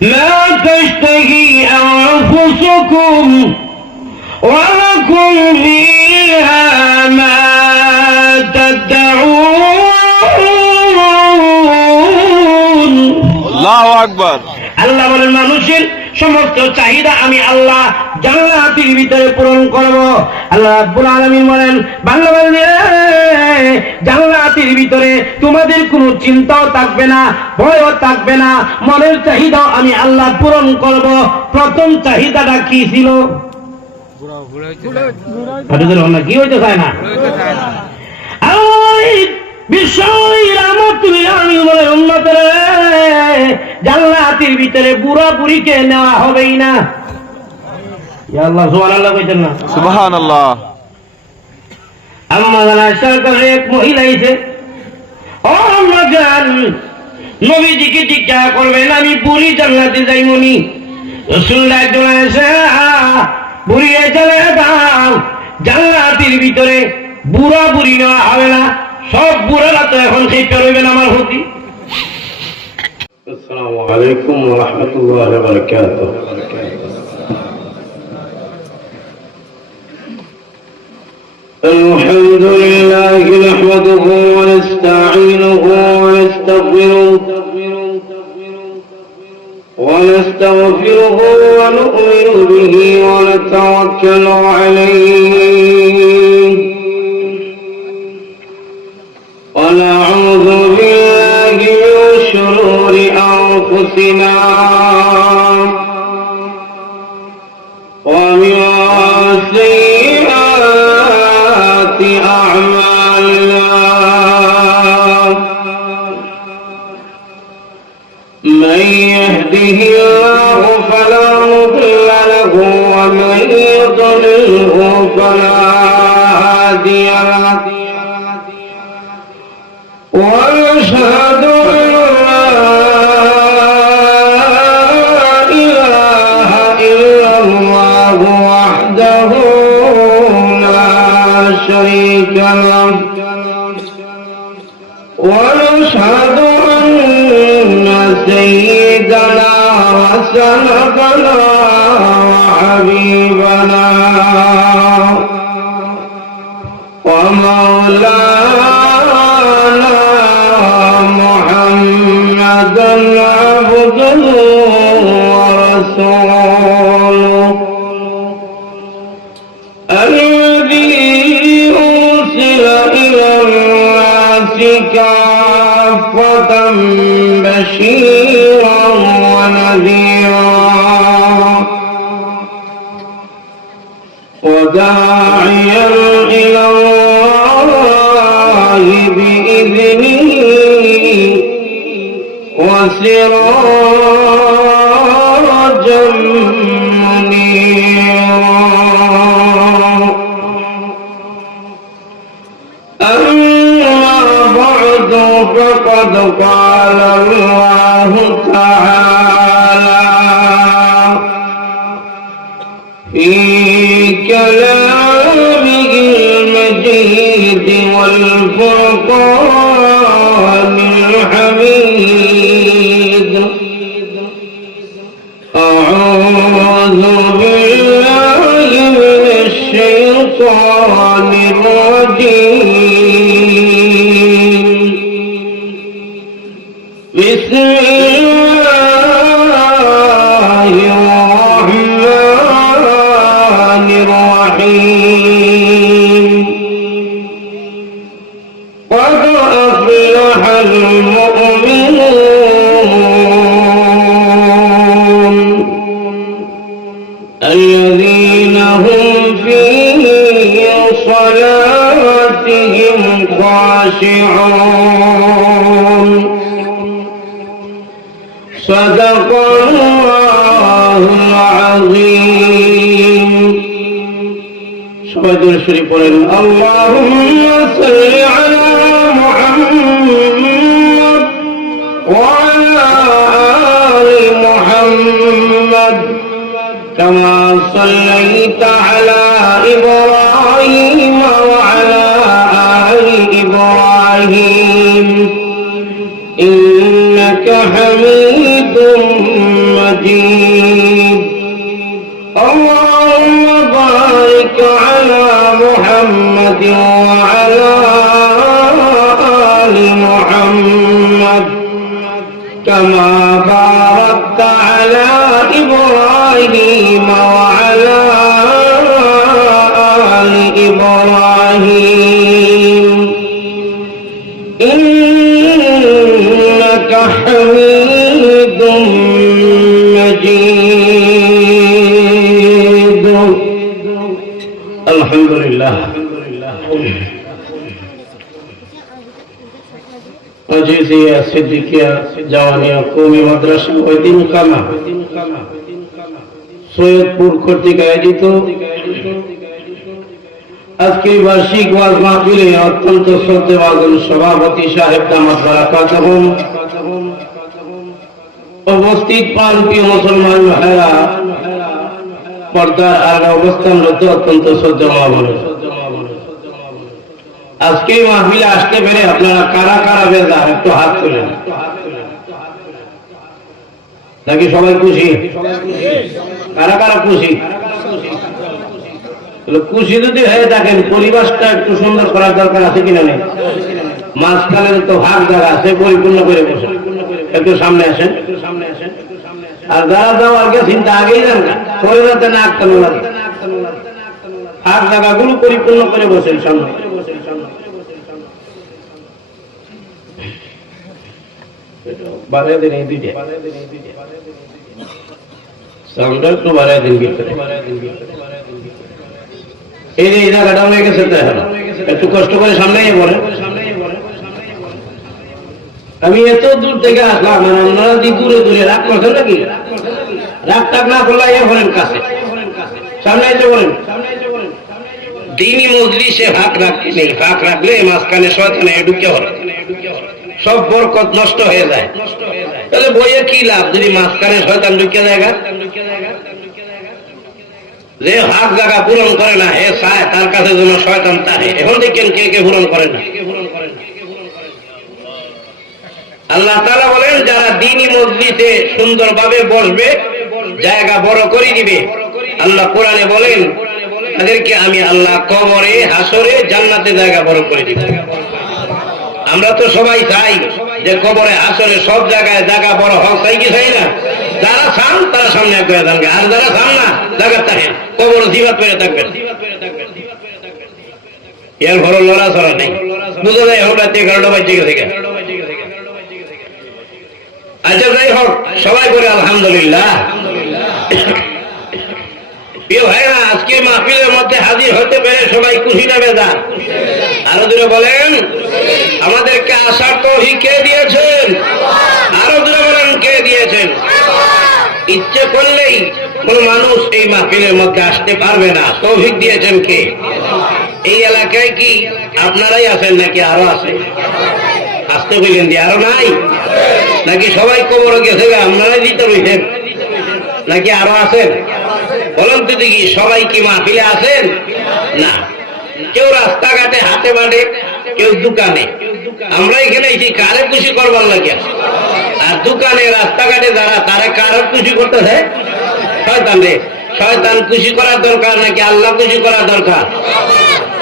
ما تشتهي أنفسكم ولكم فيها ما تدعون الله أكبر আল্লাহ বলেন মানুষের সমস্ত চাহিদা আমি আল্লাহ জান্নাতের ভিতরে পূরণ করব। আল্লাহ রাব্বুল আলামিন বলেন বান্দা বান্দী জান্নাতের ভিতরে তোমাদের কোনো চিন্তাও থাকবে না, ভয়ও থাকবে না, মনের চাহিদা আমি আল্লাহ পূরণ করব। প্রথম চাহিদাটা কি ছিল? কি হইতে চায় না জান্নাতের ভিতরে বুড়া বুড়িকে নেওয়া হবেই না। আল্লাহ সুবহানাল্লাহ কইতেন না? সুবহানাল্লাহ। আম্মা আয়েশার কাছে এক মহিলা এসে, ও আম্মা জান, নবীজিকে জিজ্ঞাসা করবেন আমি বুড়ি জান্নাতে যাইমনি। রাসূলুল্লাহ একজন এসে বুড়ি চলে দাও, জান্নাতের ভিতরে বুড়া বুড়ি নেওয়া হবে না, সব বুড়ারা তো এখন সেই পেরোবেন আমার হতি। আসসালামু আলাইকুম ওয়া রাহমাতুল্লাহি ওয়া বারাকাতুহু। الحمد لله نحمده ونستعينه ونستغفره ونؤمن به ونتوكل عليه ونعوذ بالله من شرور أنفسنا ومن سيئات أعمالنا من يهده الله فلا مضل له ومن يضلله فلا هادي له ونشهد أن لا إله إلا الله وحده لا شريك له ونشهد أن سيدنا وسندنا وحبيبنا ومولانا محمدا عبده ورسوله الذي أرسل إلى الناس كافة بشيرا ونذيرا وداعيا إلى الله بإذنه وسراجا منيرا. أما بعد فقد قال الله تعالى في كلامه المجيد والفرقان الحميد أعوذ بالله من الشيطان الرجيم بسم الله الرحمن الرحيم قد أفلح المؤمنون الذين هم في صلاتهم خاشعون صدق الله العظيم. সবাই শরীফ পড়েন আল্লাহুম্মা সাল্লি আলা মুহাম্মাদ ওয়া আলা আলি মুহাম্মাদ কামা সাল্লাইতা আলা ইব্রাহিম ওয়া আলা আলি ইব্রাহিম ইন্নাকা হামিদুম مجيد اللهم بارك على محمد وعلى آل محمد كما باركت على إبراهيم وعلى آل إبراهيم إنك حميد مجيد الحمد لله আজিজিয়া সিদ্দিকিয়া জাওয়ানিয়া কওমি মাদ্রাসা ওইদিন কামা সৈয়দপুর কর্তৃক আয়োজিত আজকে বার্ষিক ওয়াজ মাহফিলে অত্যন্ত শ্রদ্ধেয়ভাজন সভাপতি সাহেব দামাত বারাকাতুহুম, উপস্থিত প্রাণপ্রিয় মুসলমান ভাইরা, পর্দার আড়ালে অবস্থানরত অত্যন্ত শ্রদ্ধেয়, আজকে এই মাহফিলে আসতে পেরে আপনারা কারা কারা বেজার একটু হাত তোলেন। নাকি সবাই খুশি? কারা কারা খুশি? খুশি যদি হয়ে থাকেন, পরিবেশটা একটু সুন্দর করার দরকার আছে কিনা নেই? মাঝখানের তো ভাগ জায়গা আছে, পরিপূর্ণ করে বসে একটু সামনে আসেন। আর যারা যাওয়ার গেছেন তা আগেই যান না, পরে যাতে না আটকানো লাগে। ভাগ জায়গাগুলো পরিপূর্ণ করে বসেন সামনে। বাড়িয়ে দিন এই দুইটা, সামনে একটু বাড়িয়ে দিন ভিতরে। এই যে জায়গাটা হয়ে গেছে, একটু কষ্ট করে সামনে বলেন। আমি এত দূর থেকে আসলাম, আপনারা যদি দূরে দূরে রাগ করছেন নাকি? রাগ টাগ না করলে বলেন কাছে, সামনে এসে বলেন। দিনই মজলিসে ভাগ রাখতে নেই, ভাগ রাখলে মাঝখানে শয়তানে ঢুকে হবে, সব বরকত নষ্ট হয়ে যায়। তাহলে বইয়ে কি লাভ যদি মাঝখানে শয়তান ঢুকে যায়? যে হক জায়গা পূরণ করে না, হে চায় তার কাছে যেন শয়তান তারে। এখন দেখেন কে কে পূরণ করে না। আল্লাহ তাআলা বলেন, যারা দ্বীনি মজলিসে সুন্দরভাবে বসবে, জায়গা বড় করে দিবে। আল্লাহ কোরআনে বলেন, তাদেরকে আমি আল্লাহ কবরে, হাসরে, জান্নাতে জায়গা বড় করে দিব। আমরা তো সবাই চাই যে কবরে, হাসরে সব জায়গায় জায়গা বড় হোক, চাই কি চাই না? যারা চান তারা সামনে করে থাকবে, আর যারা চান না জায়গা থাকেন কবর জিবাত করে থাকবেন। এর ঘর লড়াছড়া নেই, বুঝা যায় হোক রাতে 11টা বাজে থেকে। আচ্ছা যাই হোক, সবাই করে আলহামদুলিল্লাহ। প্রিয় ভাইরা, আজকে মাহফিলের মধ্যে হাজির হতে পেরে সবাই খুশি না বেজার? আরো দূরে বলেন, আমাদেরকে আসার তৌফিক কে দিয়েছেন? আরো দূরে বলেন, কে দিয়েছেন? ইচ্ছে করলেই কোন মানুষ এই মাহফিলের মধ্যে আসতে পারবে না, তৌফিক দিয়েছেন কে? এই এলাকায় কি আপনারাই আছেন নাকি আরো আছে? আসতে বললেন যে আরো নাই নাকি? সবাই কবর গেছে, আপনারাই দিতে রয়েছেন নাকি আরো আছেন? বলেন তো দেখি, সবাই কি মাহফিলে আছেন? না, কেউ রাস্তাঘাটে হাতে বাড়ে, কেউ দোকানে। আমরা এখানে এসে কারে খুশি করবার লাগে? আর দোকানে রাস্তাঘাটে যারা, তারা কারো খুশি করতেছে? শয়তান রে। শয়তান খুশি করার দরকার নাকি আল্লাহ খুশি করার দরকার?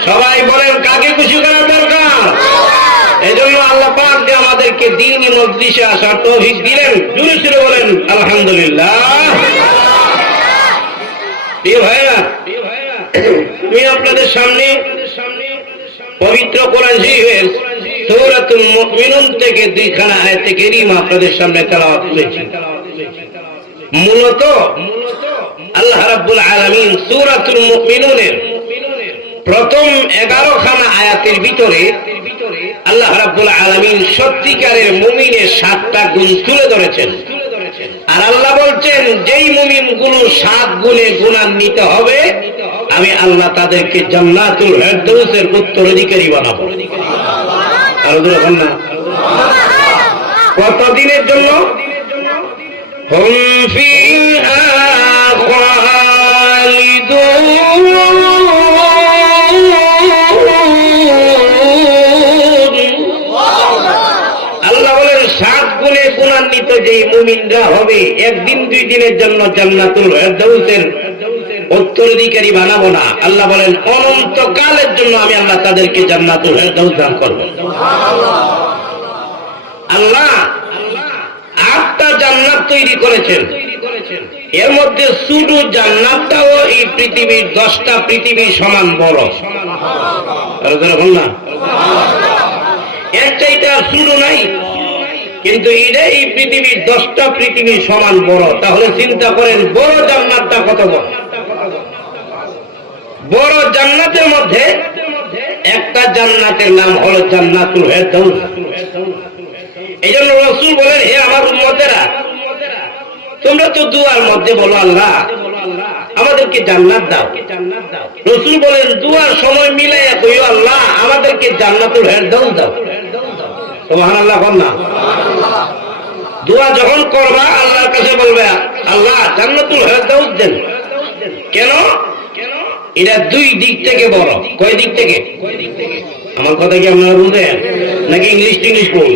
সবাই বলেন, কাকে খুশি করার দরকার? এই জন্য আল্লাহ পাক যে আমাদেরকে দ্বীনি মজলিসে আসার তৌফিক দিলেন, জোরে জোরে বলেন আলহামদুলিল্লাহ। প্রিয় ভাইরা, আমি আপনাদের সামনে পবিত্র কোরআন শরীফের সূরাতুল মুমিনুন থেকে 2খানা আয়াতে কারীমা আপনাদের সামনে তেলাওয়াত করেছি। মূলত আল্লাহ রাব্বুল আলামিন সূরাতুল মুমিনুনের প্রথম 11খানা আয়াতের ভিতরে আল্লাহ রাব্বুল আলামিন সত্যিকারের মুমিনের 7টা গুণ তুলে ধরেছেন। আর আল্লাহ বলছেন, যেই মুমিনগুলো 7 গুণে গুণান্বিত হবে, আমি আল্লাহ তাদেরকে জান্নাতুল ফেরদৌসের উত্তরাধিকারী বানাবো। আরো দূরে বল না, কতদিনের জন্য? হুম ফিহা খালিদুন, আল্লাহ বলেন 7 গুণে গুণান্বিত যেই মুমিনরা হবে একদিন দুই দিনের জন্য জান্নাতুল ফেরদাউসের উত্তরাধিকারী বানাবো না। আল্লাহ বলেন অনন্তকালের জন্য আমি আল্লাহ তাদেরকে জান্নাতুল ফেরদাউস দান করব। আল্লাহ 8টা জান্নাত তৈরি করেছেন, এর মধ্যে শুধু জান্নাতটাও এই পৃথিবীর 10টা পৃথিবীর সমান বড়। না এর চাইতে আর শুরু নাই, কিন্তু এটা এই পৃথিবীর 10টা পৃথিবীর সমান বড়। তাহলে চিন্তা করেন বড় জান্নাতটা কত বড়। বড় জান্নাতের মধ্যে একটা জান্নাতের নাম হলো জান্নাতুল ফেরদাউস। এই জন্য রাসূল বলেন, হে আমার উম্মতেরা, তোমরা তো দুয়ার মধ্যে বলো আল্লাহ আমাদেরকে জান্নাত দাও। রাসূল বলেন দুয়ার সময় মিলাইয়া কইও আল্লাহ আমাদেরকে জান্নাতুল ফেরদাউস দাও। সুবহানাল্লাহ বলনা। দোয়া যখন করবা আল্লাহর কাছে বলবে আল্লাহ জান্নাতুল ফেরদাউস দেন। কেন? এটা দুই দিক থেকে বড়। কয় দিক থেকে? আমার কথা কি আপনারা বুঝেন নাকি ইংলিশ বল?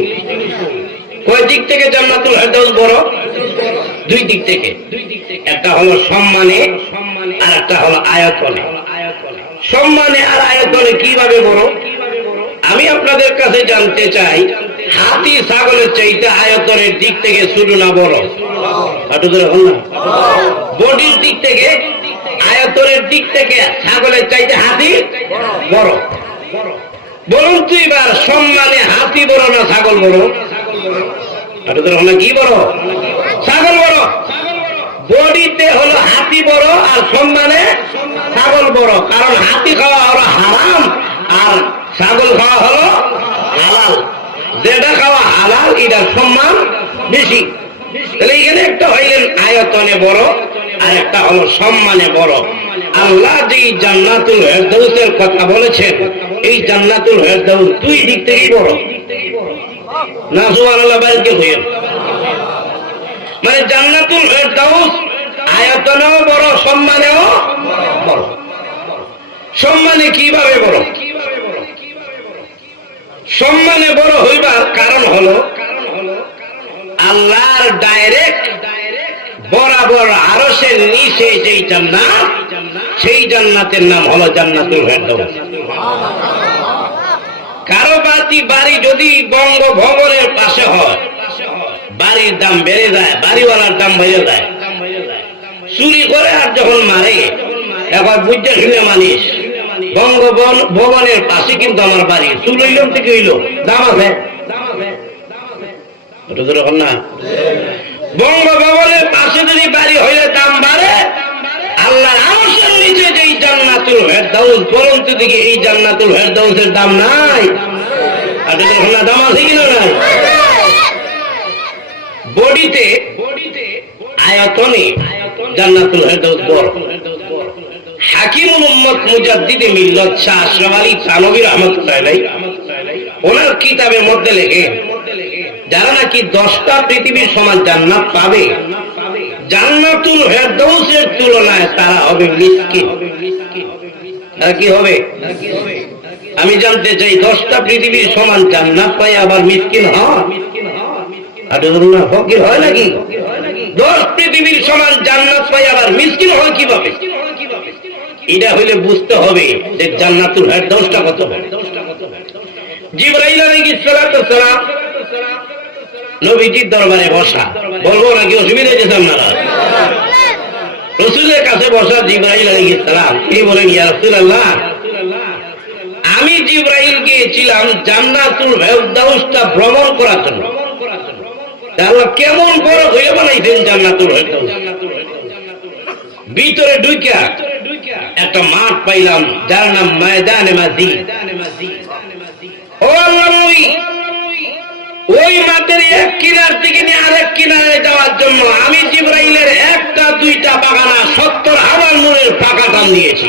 কয় দিক থেকে জান্নাতুল ফেরদাউস বড়? দুই দিক থেকে। একটা হলো সম্মানে আর একটা হলো আয়তনে। সম্মানে আর আয়তনে কিভাবে বড় আমি আপনাদের কাছে জানতে চাই। হাতি ছাগলের চাইতে আয়তনের দিক থেকে শুরু না বড়? বডির দিক থেকে আয়তনের দিক থেকে ছাগলের চাইতে হাতি বড়। বলুন তো এবার সম্মানে হাতি বড় না ছাগল বড়? কি বড়? ছাগল বড়। বডিতে হলো হাতি বড় আর সম্মানে ছাগল বড়। কারণ হাতি খাওয়া হলো হারাম আর ছাগল খাওয়া হলো হালাল। যেটা খাওয়া হালাল এটার সম্মান বেশি। তাহলে এখানে একটা হইলেন আয়তনে বড় আর একটা হলো সম্মানে বড়। আল্লাহ যে জান্নাতুল ফেরদাউসের কথা বলেছেন, এই জান্নাতুল ফেরদাউস দুই দিক থেকেই বড়। না সুবহানাল্লাহ বাইকে হইল। মানে জান্নাতুল ফেরদাউস আয়তনেও বড় সম্মানেও বড়। সম্মানে কিভাবে বড়? সম্মানে বড় হইবার কারণ হলো আল্লাহর ডাইরেক্ট বরাবর আরশের নিচে যেই জান্নাত, সেই জান্নাতের নাম হলো জান্নাতুল ফেরদাউস। কারো বাড়ি যদি বঙ্গভবনের পাশে হয়, বাড়ির দাম বেড়ে যায়, বাড়িওয়ালার দাম বেড়ে যায়। চুরি করে আর যখন মারে একবার বুঝতে শুনে মানিস বঙ্গভবনের পাশে কিন্তু আমার বাড়ি, চুর হইলাম থেকে হইল দাম আছে না। বঙ্গভবনের পাশে যদি বাড়ি হইলে দাম বাড়ে, আল্লাহর আরশের নিচে যেই জান্নাতুল ফেরদাউস, বলুন তো দেখি এই জান্নাতুল ফেরদাউসের দাম নাই? দাম আছে কিনা নাই? বডিতে আয়তনে জান্নাতুল ফেরদাউস বড়। হাকিমুল উম্মত মুজাদ্দিদে মিল্লাত শাহ আশরাফ আলী থানভী রাহমাতুল্লাহ আলাইহি ওনার কিতাবের মধ্যে লেখেন, যারা নাকি 10টা পৃথিবীর সমান জান্নাত পাবে, জান্নাতুল ফেরদাউসের তুলনায় তারা হবে মিসকিন। তারা কি হবে? আমি জানতে চাই 10টা পৃথিবীর সমান জান্নাত পাই আবার মিসকিন হয়? ফকির হয় নাকি? 10 পৃথিবীর সমান জান্নাত পাই আবার মিসকিন হয় কিভাবে? এটা হইলে বুঝতে হবে যে জান্নাতুল ফেরদাউসটা কত বড়। জিবরাইল আলাইহিস সালাম নবীজির দরবারে বসা, বলবো নাকি অসুবিধা হয়েছে আপনারা? রাসূলের কাছে বসা জিবরাইল আলাইহিস সালাম, তিনি বলেন ইয়া রাসূলুল্লাহ, আমি জিবরাইল গিয়েছিলাম জান্নাতুল ফেরদাউসটা ভ্রমণ করার জন্য। তাহলে কেমন বড় হয়ে বানাইছেন জান্নাতুল ফেরদাউস? ভিতরে ঢুইকা একটা মাঠ পাইলাম যার নাম ময়দানে মাজিদ। ও আল্লাহ নবী, ওই মাঠের এক কিনার থেকে নিয়ে আরেক কিনারে যাওয়ার জন্য আমি জিবরাইলের 1টা 2টা বাগানা 70,000 মুড়ের ফাঁকা দাম দিয়েছি।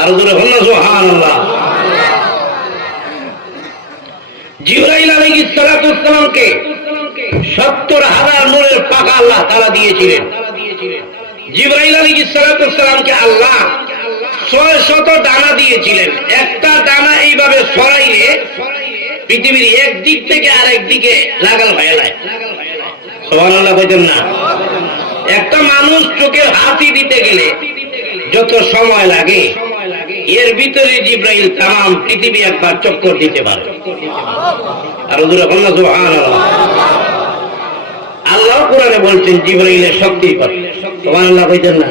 আর জোরে বলুন সুবহানাল্লাহ। জিবরাইল আলাইহিস সালামকে 70,000 মুড়ের ফাঁকা আল্লাহ তাআলা দিয়েছিলেন। জিবরাইল আলাইহিস সালামকে আল্লাহ 600 দানা দিয়েছিলেন। একটা দানা এইভাবে সরাইলে পৃথিবীর এক দিক থেকে আরেক দিকে লাগাল হয়ে যায়। সুবহানাল্লাহ কইতেন না? একটা মানুষ চোখের হাতি দিতে গেলে যত সময় লাগে এর ভিতরে জিব্রাইল তাম পৃথিবী একবার চক্কর দিতে পারে। আর যখন না সুবহানাল্লাহ, আল্লাহ কোরআনে বলছেন জিব্রাইলের শক্তির কথা। সুবহানাল্লাহ কইতেন না?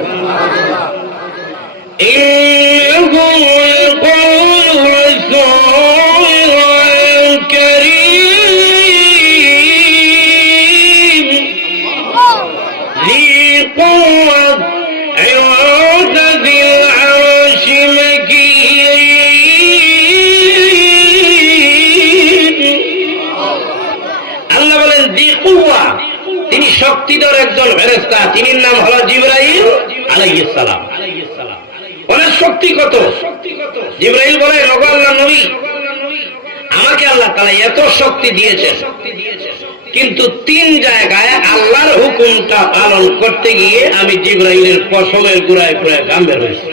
তিনি শক্তিধর একজন ফেরেশতা, তিনি নাম হলো জিবরাইল আলাইহিস সালাম। ওনার শক্তি কত? জিবরাইল বলে, ওগো আল্লাহর নবী, আমাকে আল্লাহ তাআলা এত শক্তি দিয়েছেন, কিন্তু 3 জায়গায় আল্লাহর হুকুমটা পালন করতে গিয়ে আমি জিবরাইলের পশমের গুড়ায় পুরো ঘাম বের হয়েছে।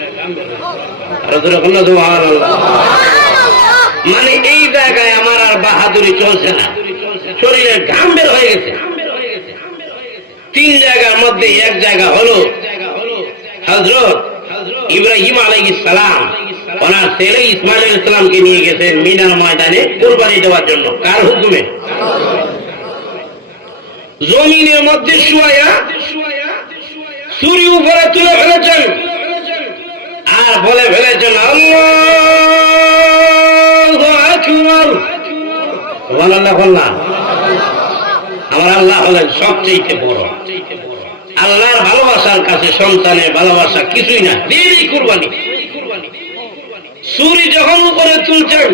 মানে এই জায়গায় আমার আর বাহাদুরি চলছে না, শরীরের ঘাম বের হয়ে গেছে। 3 জায়গার মধ্যে এক জায়গা হলো হযরত ইব্রাহিম আলাইহিস সালাম ওনার ছেলে ইসমাঈল আলাইহিস সালামকে নিয়ে গেছেন মিনার ময়দানে কুরবানি দেওয়ার জন্য। কার হুকুমে? জমিনের মধ্যে শুয়ায়া ছুরি উপরে তুলে ফেলেছেন আর বলে ফেলেছেন, আল্লাহু আকবার। সুবহানাল্লাহ বলনা? আমার আল্লাহ হলেন সবচেয়ে বড়। আল্লাহর ভালোবাসার কাছে সন্তানের ভালোবাসা কিছুই না, দিনই কুরবানি। ছুরি যখন উপরে তুলছেন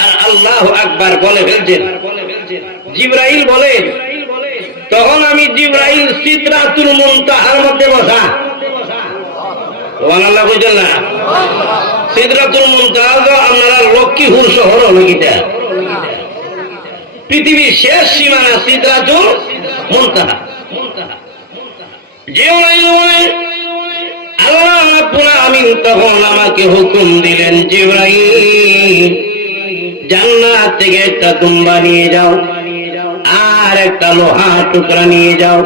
আর আল্লাহু আকবার বলে ফেলছেন, জিবরাইল বলেন, তখন আমি জিবরাইল সিদরাতুল মুনতাহার মধ্যে বসা। সুবহানাল্লাহ বুঝলেন না? সিদরাতুল মুনতাহা আপনারা লক্ষ্মীপুর শহর নাকিটা পৃথিবীর শেষ সীমানা সিদরাতুল মুনতাহা। আল্লাহ রাব্বুল আমিন তখন আমাকে হুকুম দিলেন, জিবরাইল জান্নাত থেকে একটা দুম্বা নিয়ে যাও আর একটা লোহার টুকরা নিয়ে যাও।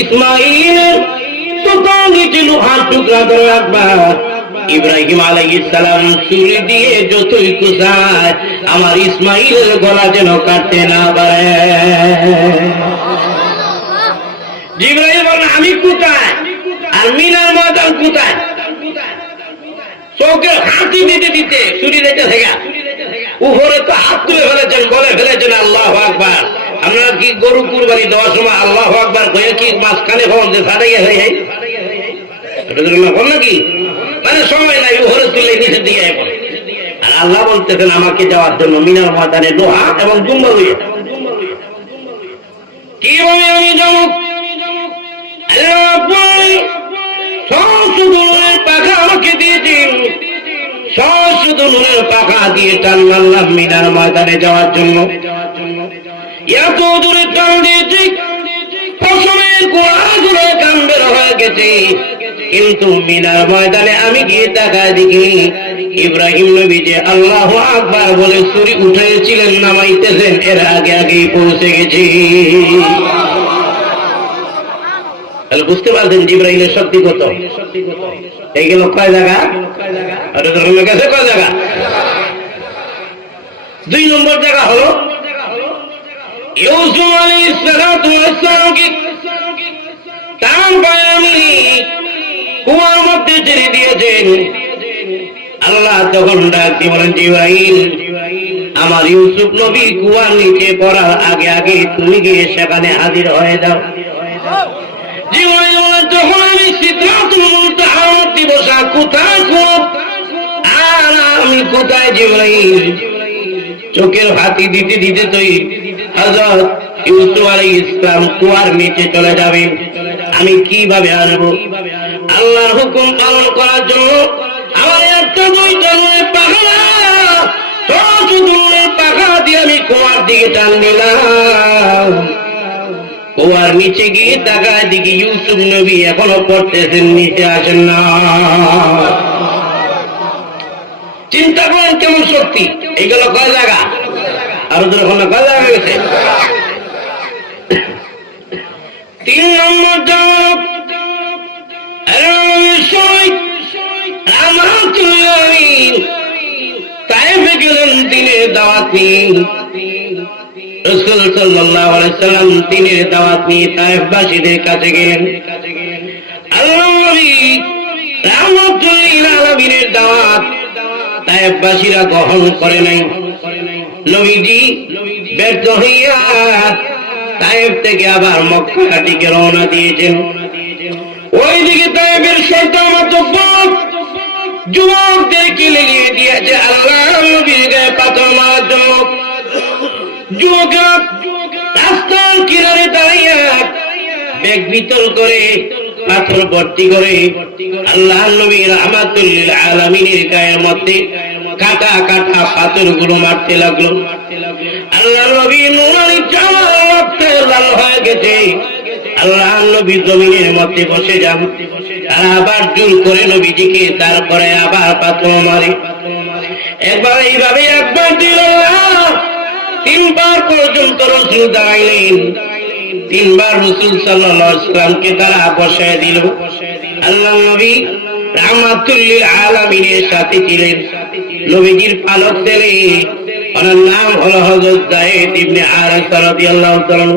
ইসমাঈল তখন নিচে লোহার টুকরা করে রাখবা। ইব্রাহিম আলাইহিস সালাম ছুরি দিয়ে যতই কুচায় আমার ইসমাঈলের গলা যেন কাটতে না পারে। জিবরাইল বলেন, আমি কোথায় আর মিনার ময়দান কোথায়? চোখের হাতি দিতে দিতে ছুরি দিতে থেকে উপরে তো হাত তুলে ফেলেছেন, বলে ফেলেছেন আল্লাহু আকবার। আপনারা কি গরু কুরবানি দেওয়ার সময় আল্লাহু আকবার কয়ে কি মাঝখানে ফোন যে ছাড়াইয়া হয়ে যায় নাকি? মানে সময় নাই, উপরে তুলে নিচে দিয়ে পড়ে। আর আল্লাহ বলতেছেন আমাকে যাওয়ার জন্য মিনার ময়দানে লোহা এবং দুম্বা লইয়া। কিভাবে আমি যাবো? সংশোধনের পাখা আমাকে দিয়েছেন, সংশোধনের পাখা দিয়ে টান মারলাম মিনার ময়দানে যাওয়ার জন্য। এত দূরে টান দিয়েছি পশমের গোড়াগুলো কান বের হয়ে গেছে, কিন্তু মিনার ময়দানে আমি গিয়ে তাকায় দেখি ইব্রাহিম নবী যে আল্লাহু আকবার বলে ছুরি উঠেছিলেন নামাইতেছেন, এর আগে আগেই পৌঁছে গেছি। তাহলে বুঝতে পারছেন জিবরাইলের শক্তি কত। এই গেল কয় জায়গা? গেছে কয় জায়গা? 2 নম্বর জায়গা হলো ইউসুফ আলাইহিস সালামকে টান পায় আমি কুয়ার মধ্যে ছেড়ে দিয়েছেন। আল্লাহ তখন ডাক দিয়ে বলেন, জিবরাইল আমার ইউসুফ নবী কুয়ার নিচে পড়ার আগে আগে তুমি গিয়ে সেখানে হাজির হয়ে যাও। জিবরাইল বলেন, যখন আমি সিদরাতুল মুনতাহার মধ্যে বসা, কোথায় খুব আর আমি কোথায়? জিবরাইল চোখের হাতি দিতে দিতে তুই হযরত ইউসুফ আলাইহিস সালাম কুয়ার নিচে চলে যাবেন। আমি কিভাবে আসবো? আল্লাহর হুকুম পালন করার জন্য আমার একটা 2টা পাখা, পাখা দিয়ে আমি কুয়ার দিকে টান দিলাম। কুয়ার নিচে গিয়ে তাকায় দিকে ইউসুফ নবী এখনো পড়তেছেন, নিচে আসেন না। চিন্তা করেন কেমন শক্তি। এইগুলো কয় জায়গা? আরো যখন কয় জায়গা গেছে? তিন নম্বর দাওয়াত তায়েফে গেলেন দিনের দাওয়াত নিয়ে। রাসূল সাল্লাল্লাহু আলাইহি সাল্লাম দিনের দাওয়াত নিয়ে তায়েফবাসীদের কাছে গেলেন। আল্লাহর নবী রাহমাতুল লিল আলামিনের দাওয়াত তায়েফবাসীরা গ্রহণ করে নাই। নবীজি ব্যর্থ হইয়া তায়েফ থেকে আবার মক্কার দিকে রওনা দিয়েছেন। ওইদিকে তায়েফের শয়তান মাতব্বর যুবকদেরকে লেলিয়ে দিয়েছে আল্লাহর নবীর গায়ে পাথর মারার জন্য। যুবকরা রাস্তার কিনারে দাঁড়িয়ে ব্যাগ বিতল করে পাথর ভর্তি করে আল্লাহর নবী রাহমাতুল লিল আলামিনের গায়ের মধ্যে কাটা কাটা পাথরগুলো মারতে লাগলো। আল্লাহর নবী নুরানি চামড়া রক্তে লাল হয়ে গেছে। আল্লাহর নবী জমিনের মধ্যে বসে যান। তারা আবার জোর করে নবীজিকে, তারপরে আবার পাথর মারে। একবার এইভাবে একবার দিল, তিনবার পর্যন্ত রাসূল দাঁড়াইলেন। তিনবার রাসূল সাল্লাল্লাহু আলাইহি ওয়াসাল্লামকে তারা বসায় দিল। আল্লাহর নবী রাহমাতুল লিল আলামিনের সাথে ছিলেন। নবীজির পালক ছেলে, ওনার নাম হলো হযরত যায়েদ ইবনে হারেসা রাদিয়াল্লাহু তাআলা।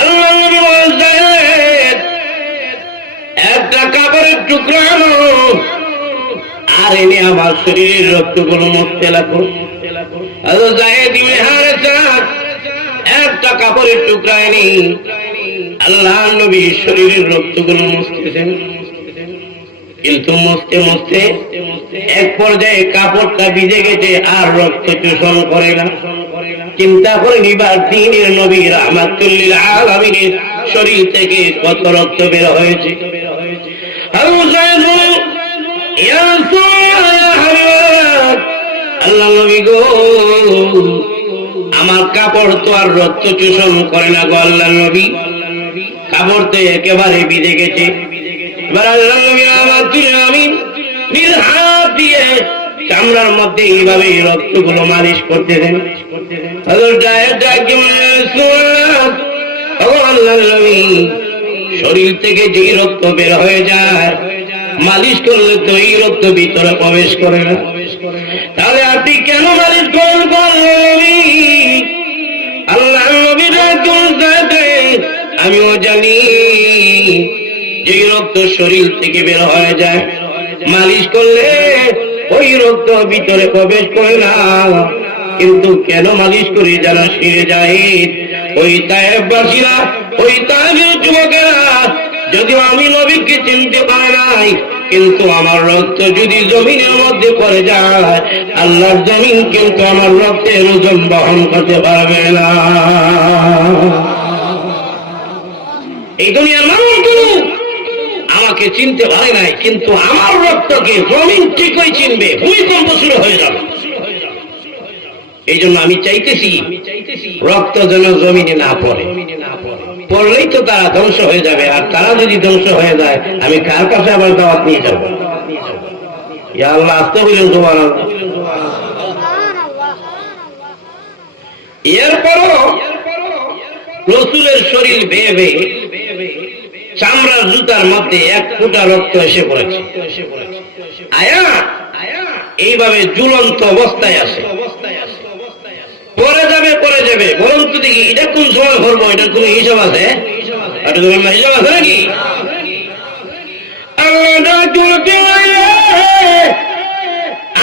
আল্লাহর নবী বলেন, একটা কাপড়ের টুকরা আনো, আর এনে আমার শরীরের রক্তগুলো মুছতে লাগো। হযরত যায়েদ ইবনে হারেসা একটা কাপড়ের টুকরা এনে আল্লাহর নবীর শরীরের রক্তগুলো মুছতেছেন। কিন্তু মুছতে মুছতে এক পর্যায়ে কাপড়টা ভিজে গেছে, আর রক্ত শোষণ করে না। চিন্তা করে নিবার দিনের নবী রাহমাতুল লিল আলামিনের শরীর থেকে কত রক্ত বের হয়েছে। আল্লাহ নবী গো, আমার কাপড় তো আর রক্ত শোষণ করে না গো আল্লাহ নবী, কাপড় তো একেবারে ভিজে গেছে। আমি নিজ হাত দিয়ে চামড়ার মধ্যে এইভাবে রক্তগুলো মালিশ করতেছেন। শরীর থেকে যে রক্ত বের হয়ে যায়, মালিশ করলে তো এই রক্ত ভিতরে প্রবেশ করে না। তাহলে আপনি কেন মালিশ করেন? আল্লাহ নবীর আমিও জানি যে রক্ত শরীর থেকে বের হয়ে যায়, মালিশ করলে ওই রক্ত ভিতরে প্রবেশ করে না। কিন্তু কেন মালিশ করে যারা সেরে যায়, ওই তায়েফবাসীরা, ওই তায়েফের যুবকেরা, যদিও আমি নবীকে চিনতে পারি নাই, কিন্তু আমার রক্ত যদি জমিনের মধ্যে পড়ে যায়, আল্লাহর জমিন কিন্তু আমার রক্তের ওজন বহন করতে পারবে না। এই দুনিয়ার মানুষগুলো আমাকে চিনতে পারে নাই, কিন্তু আমার রক্তকে জমিন ঠিকই চিনবে, ভূমিকম্প শুরু হয়ে যাবে। এই জন্য আমি চাইতেছি রক্ত যেন জমিনে না পড়ে। পড়লেই তো তারা ধ্বংস হয়ে যাবে, আর তারা যদি ধ্বংস হয়ে যায়, আমি কার কাছে আবার দাওয়াত নিয়ে যাবো? ইয়া আল্লাহ, আসতে বললেন সুবহানাল্লাহ। এরপরও রাসূলের শরীর বেয়ে বেয়ে চামড়ার জুতার মধ্যে এক ফোঁটা রক্ত এসে পড়েছে। আয়া এইভাবে ঝুলন্ত অবস্থায় আছে। পরে যাবে পরে যাবে, বরং তো দেখি এটা কোন সময় করবো, এটার কোন হিসাব আছে? হিসাব আছে নাকি?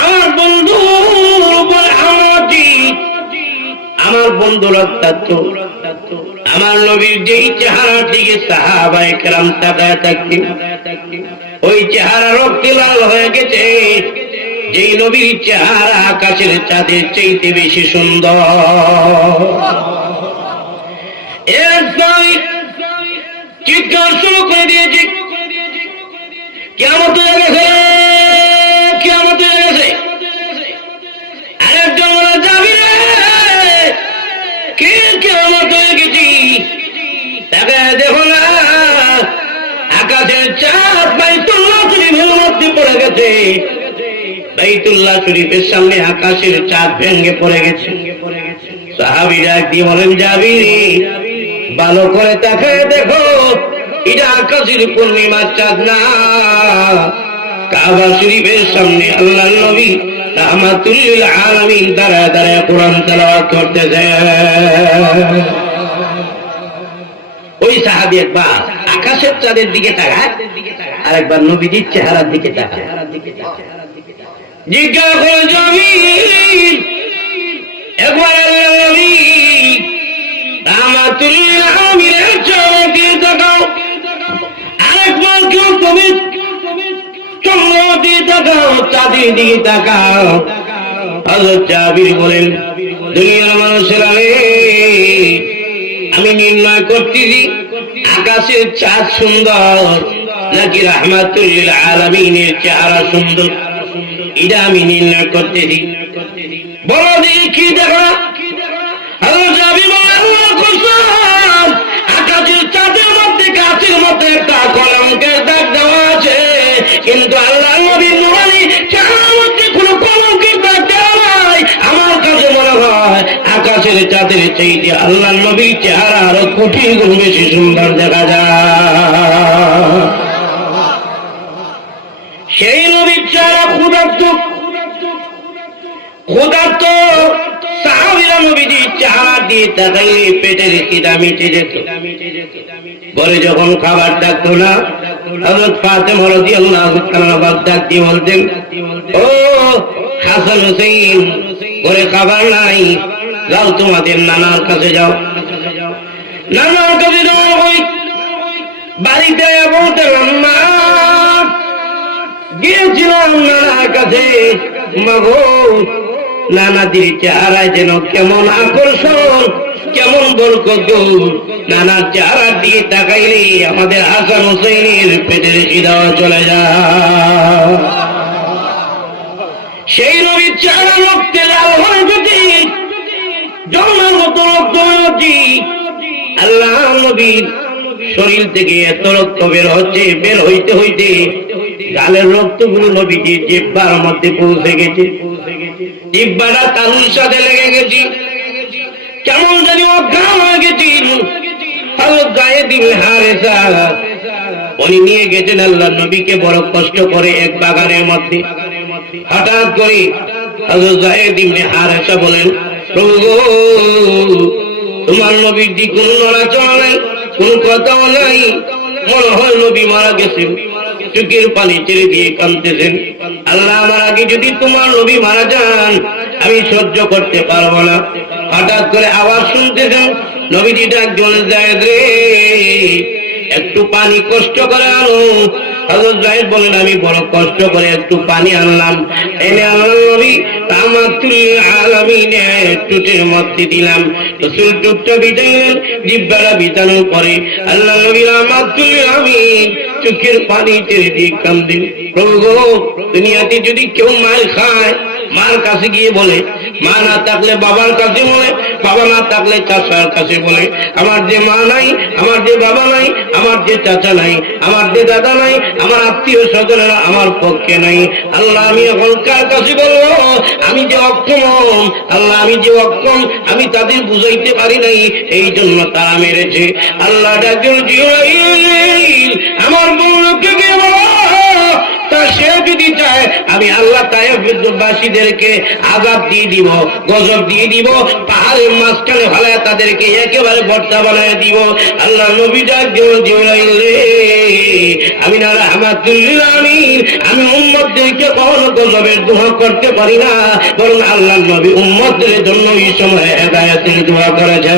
আমার বন্ধু, আমার বন্ধু রক্তাক্ত, আমার নবীর যেই চেহারা দিকে সাহাবায়ে কেরাম তাকায় থাকতেন, ওই চেহারা রক্তে লাল হয়ে গেছে। যেই নবীর চেহারা আকাশের চাঁদের চাইতে বেশি সুন্দর। চিৎকার শুরু করে দিয়েছে, কিয়ামত হয়ে গেছে, কিয়ামত হয়ে গেছে। আরেকজন বলে যাবি রে, কে কিয়ামত হয়ে গেছি? তাকে দেখো না, আকাশের চাঁদ বাইতুল্লাহ শরীফের মধ্যে পড়ে গেছে। বাইতুল্লাহ শরীফের সামনে আকাশের চাঁদ ভেঙে পড়ে গেছে। সাহাবীরা কি বলেন, যাবি ভালো করে তাকায় দেখো, এটা আকাশের পূর্ণিমার চাঁদ না, কাবা শরীফের সামনে আল্লাহর নবী রাহমাতুল লিল আলামিন দাঁড়ায় দাঁড়ায় কোরআন তেলাওয়াত করতেছে। ওই সাহাবী একবার আকাশের চাঁদের দিকে তাকায়, আর একবার নবীজির চেহারার দিকে তাকায়। জিজ্ঞাসা করে জমিন, একবার আল্লাহর নবী রাহমাতুল লিল আলামিনের চেহারার দিকে তাকাও, আরেকবার কেউ তুমি চন্দ্র দিয়ে তাকাও, চাঁদের দিকে তাকাও। হযরত জাবির বলেন, দুনিয়ার মানুষেরা রে, আমি নির্ণয় করতেছি আকাশের চাঁদ সুন্দর নাকি রাহমাতুল লিল আলামিনের চেহারা সুন্দর, এটা আমি নির্ণয় করতেছি। বলো দেখি কি দেখা? হযরত জাবির বলেন, আল্লাহর কসম, আকাশের চাঁদের মধ্যে গাছের মধ্যে একটা কলঙ্কের দাগ দেওয়া আছে, কিন্তু আল্লাহর নবীর নুরানি চেহারার মধ্যে কোনো কলঙ্কের দাগ দেওয়া নাই। আমার কাছে মনে হয় আকাশের চাঁদের চাইতে আল্লাহর নবীর চেহারা আরো কোটি গুণ বেশি সুন্দর দেখা যায়। সেই নবীর চেহারা ক্ষুধার্ত, সাহাবীরা নবীজির চেহারা দিয়ে তাকাইলে পেটের খিদা মিটে যেত। পরে যখন খাবার ডাকতো না, হযরত ফাতেমা রাদিয়াল্লাহু তাআলা ডাক দিয়ে বলতেন, ও হাসান হোসেন, পরে খাবার নাই, যাও তোমাদের নানার কাছে যাও। নানার কাছে যাও, ওই বাড়িতে বলতে রান্না গিয়েছিলাম নানার কাছে, মাগো নানাজির চেহারায় যেন কেমন আকর্ষণ, কেমন বরকত, নানার চেহারার দিকে তাকাইলে আমাদের হাসান হোসেনের পেটের খিদা চলে যায়। সেই নবীর চেহারা রক্তে লাল হয়ে যদি জন্মের মতো রক্ত হয়েছি, আল্লাহ নবীর শরীর থেকে এত রক্ত বের হচ্ছে, বের হইতে হইতে গালের রক্তগুলো নবীজির জিহ্বার মধ্যে পৌঁছে গেছে, জিহ্বাটা তালুর সাথে লেগে গেছি, কেমন জানি অজ্ঞান হয়ে গেছি। হযরত যায়েদ ইবনে হারেসা উনি নিয়ে গেছেন আল্লাহর নবীকে বড় কষ্ট করে এক বাগানের মধ্যে। হঠাৎ করে হযরত যায়েদ ইবনে হারেসা বলেন, প্রভু গো, তোমার নবীর দিকে কোন নড়াচড়া নাই, কোন কথাও নাই, মনে হয় নবী মারা গেছেন। চোখের পানি ছেড়ে দিয়ে কাঁদতেছেন, আল্লাহ, আমার আগে যদি তোমার নবী মারা যান আমি সহ্য করতে পারবো না। হঠাৎ করে আওয়াজ শুনতেছেন, নবীজি ডাক জল যায় রে, একটু পানি কষ্ট করে আনো। হযরত যায়েদ বলেন, আমি বড় কষ্ট করে একটু পানি আনলাম, এনে আল্লাহর নবী রাহমাতুল লিল আলামিনের টুটের মধ্যে দিলাম। রাসূল টুটটা বিছাইলেন, জিহ্বাটা বিছানোর পরে আল্লাহর নবী রাহমাতুল লিল আলামিন চোখের পানি ছেড়ে দিয়ে কাঁদেন, প্রভু গো, দুনিয়াতে যদি কেউ মার খায়, মার কাছে গিয়ে বলে, মা না থাকলে বাবার কাছে বলে, বাবা না থাকলে চাচার কাছে বলে, আমার যে মা নাই, আমার যে বাবা নাই, আমার যে চাচা নাই, আমার যে দাদা নাই, আমার আত্মীয় স্বজনেরা আমার পক্ষে নাই, আল্লাহ আমি এখন কার কাছে বলবো? আমি যে অক্ষম, আল্লাহ আমি যে অক্ষম, আমি তাদের বুঝাইতে পারি নাই, এই জন্য তারা মেরেছে। আল্লাহ ডাকলেন, জিবরাইল আমার বন্ধুকে গিয়ে বলো, তা সে যদি চায় আমি আল্লাহ তায়েফবাসীদেরকে আযাব দিয়ে দিব, গজব দিয়ে দিব, পাহাড়ের মাঝখানে ফেলায় তাদেরকে একেবারে ভর্তা বানায় দিব। আল্লাহ নবী ডাক দিলেন, জিবরাইল রে, আমি না রাহমাতুল লিল আলামিন, আমি উম্মতদেরকে কখনো গজবের দোয়া করতে পারি না, বরং আল্লাহ নবী উম্মতদের জন্য এই সময় হেদায়েতের দোয়া করেছে।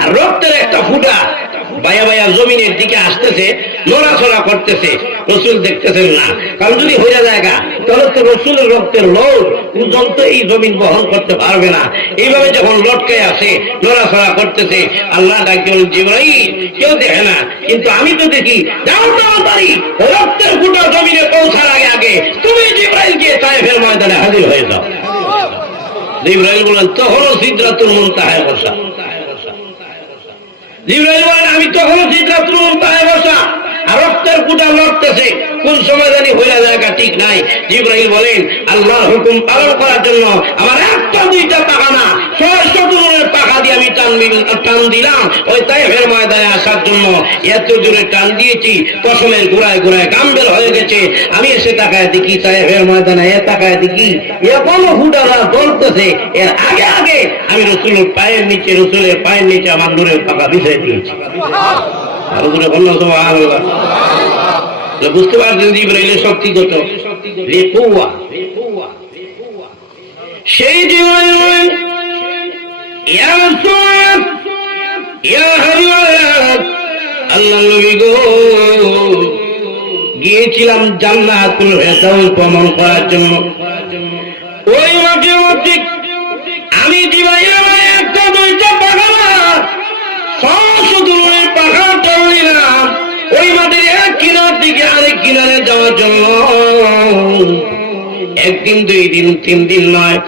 আর রক্তের একটা ফুটা বায়া বায়া জমিনের দিকে আসতেছে, নড়াচড়া করতেছে, রসুল দেখতেছেন না, কারণ যদি হয়ে জায়গা তাহলে তো রসুলের রক্তের লোড ওজন তো এই জমিন বহন করতে পারবে না। এইভাবে যখন লটকে আসে, নড়াচড়া করতেছে, আল্লাহ ডাকলেন, জিবরাইল, কেউ দেখে না, কিন্তু আমি তো দেখি, যাও তাড়াতাড়ি রক্তের ফুটা জমিনে পৌঁছার আগে আগে তুমি জিবরাইল গিয়ে তায়েফের ময়দানে হাজির হয়ে যাও। জিবরাইল বলেন, তখনও সিদরাতুল মুনতাহায় বসা। জিবরাইল বলেন, আমি তখনও সিদরাতুল মুনতাহায় বসা, আর রক্তের ফুটা লড়তেছে, কোন সময় জানি হইয়া জায়গা ঠিক নাই। জিবরাইল বলেন আল্লাহর হুকুম পালন করার জন্য আমার একটা দুইটা পাখা না 600 দূরের পাখা দিয়ে আমি টান দিলাম ওই তায়েফের ময়দানে আসার জন্য। এত জোরে টান দিয়েছি পশমের গোড়ায় গোড়ায় গাম বের হয়ে গেছে। আমি এসে তাকায় দেখি তায়েফের ময়দানে তাকায় দেখি এখনো হুডারা বলতেছে। এর আগে আগে আমি রসুলের পায়ের নিচে আমার দূরের পাখা বিছাই দিয়েছি। আরো দূরে বলল সুবহানাল্লাহ। বুঝতে পারছেন জিবরাইলের শক্তি কত। সেই জিবরাইল আল্লাহ নবী গো গিয়েছিলাম জান্নাতুল ফেরদাউস ভ্রমণ করার জন্য। ওই মাঠে মধ্যে আমি জিবরাইল একটা দুইটা পাখা না 600 দূরের পাখা টানলাম ওই মাঠের এক কিনার দিকে আরেক কিনারে যাওয়ার জন্য। একদিন 2 দিন 3 দিন নয়,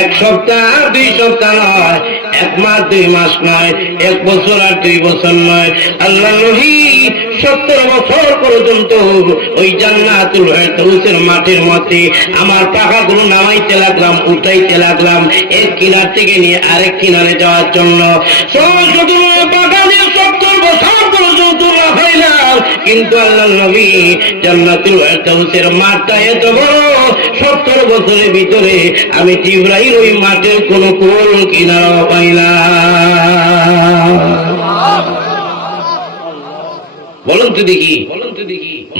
1 সপ্তাহ 2 সপ্তাহ নয়, 1 মাস 2 মাস নয়, 1 বছর আর 2 বছর নয়। আল্লাহ নবী 70 বছর পর্যন্ত ওই জান্নাতুল ফেরদাউসের মাঠের মধ্যে আমার পাখাগুলো নামাইতে লাগলাম, উঠাইতে লাগলাম এক কিনার থেকে নিয়ে আরেক কিনারে যাওয়ার জন্য। শুধু পাখা দিয়ে 70 বছর পর্যন্ত লাফাইলাম, কিন্তু আল্লাহ নবী জান্নাতুল ফেরদাউসের মাঠটা এত বড় 70 বছরের ভিতরে আমি জিবরাইল ওই মাঠের কোন কোন কিনারা পাইলাম। বলুন তো দেখি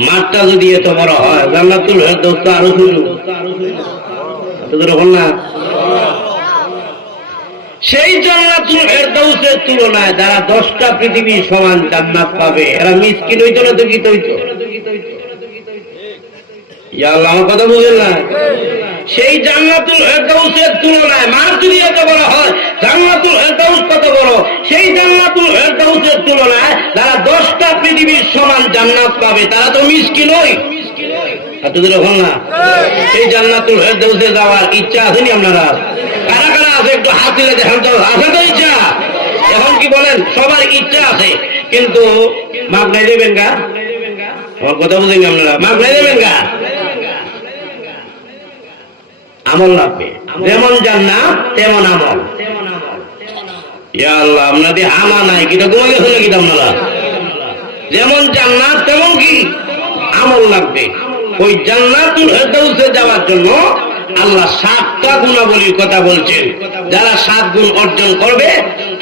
মাঠটা যদি এত বড় হয় জান্নাতুল ফেরদাউস তো আরো সুযোগ না। সেই জান্নাতুল ফেরদাউসের তুলনায় যারা 10টা পৃথিবীর সমান জান্নাত পাবে এরা মিসকিন হইতো না তো কি হইতো? ইয়া আল্লাহ আমার কথা বুঝেন না? সেই জান্নাতুল ফেরদাউসের তুলনায় মাঠ যদি এত বড় হয় জান্নাতুল ফেরদাউস কত বড়? সেই জান্নাতুল ফেরদাউসের তুলনায় যারা 10টা পৃথিবীর সমান জান্নাত পাবে তারা তো মিসকিন নয়। সেই জান্নাতুল ফেরদাউসে যাওয়ার ইচ্ছা আসেনি আপনারা? কারা কারা আছে একটু হাত দিলে দেখান তো। আছে তো ইচ্ছা? এখন কি বলেন সবার ইচ্ছা আছে কিন্তু মাপ নাই দেবেন গা? আমার কথা বুঝেন আপনারা? মাপ নাই দেবেন গা? আমল লাগবে, যেমন জান্নাত তেমন আমল। ইয়া আল্লাহ আপনাদের আমা নাই কিটা ঘুমাই গেছে নাকি আপনারা? যেমন জান্নাত তেমন কি আমল লাগবে। ওই জান্নাতুল ফেরদাউসে যাওয়ার জন্য আল্লাহ 7টা গুণাবলীর কথা বলছেন। যারা 7 গুণ অর্জন করবে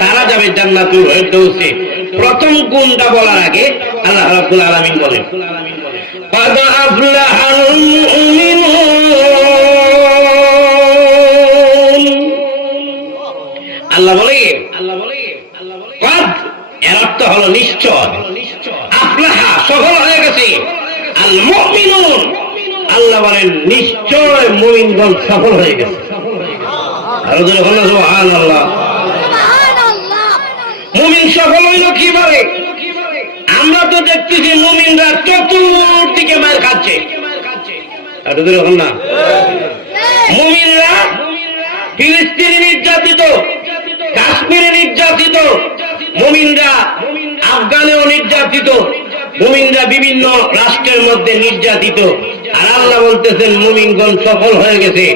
তারা যাবে জান্নাতুল ফেরদাউসে। প্রথম গুণটা বলার আগে আল্লাহ রাব্বুল আলামিন বলেন قد أفلح المؤمنون। আল্লাহ বলে قد এর অর্থ হলো নিশ্চয়, আফলাহা সফল হয়ে গেছে, আল মুমিনুন আল্লাহ বলেন নিশ্চয় মুমিনগণ সফল হয়ে গেছে। আর ওদের হলো সুবহানাল্লাহ। মুমিন সফল হইল কিভাবে? আমরা তো দেখতেছি মুমিনরা চতুর্দিকে মার খাচ্ছে। মুমিনরা ফিলিস্তিনি নির্যাতিত, কাশ্মীরে নির্যাতিত, মুমিনরা আফগানেও নির্যাতিত, মুমিনরা বিভিন্ন রাষ্ট্রের মধ্যে নির্যাতিত। আর আল্লাহ বলতেছেন মুমিনগণ সফল হয়ে গেছে।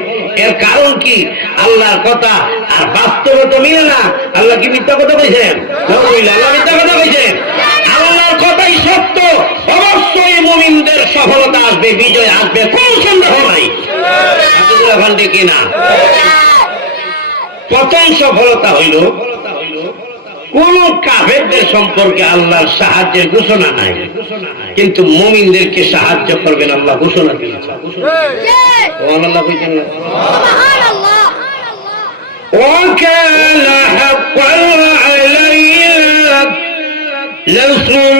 এর কারণ কি? আল্লাহর কথা আর বাস্তবতা মিলে না। আল্লাহ কি মিথ্যা কথা কইছেন? আল্লাহ মিথ্যা কথা কইছেন? আল্লাহর কথাই সত্য। অবশ্যই মুমিনদের সফলতা আসবে, বিজয় আসবে, কোন সন্দেহ নাই। ঠিক না? প্রথম সফলতা হইল কোন কাফেরদের সম্পর্কে আল্লাহর সাহায্যের ঘোষণা নাই, কিন্তু মুমিনদেরকে সাহায্য করবেন আল্লাহ ঘোষণা দিয়েছেন। সুবহানাল্লাহ কইছেন না? সুবহানাল্লাহ। وكان حقا علينا نصر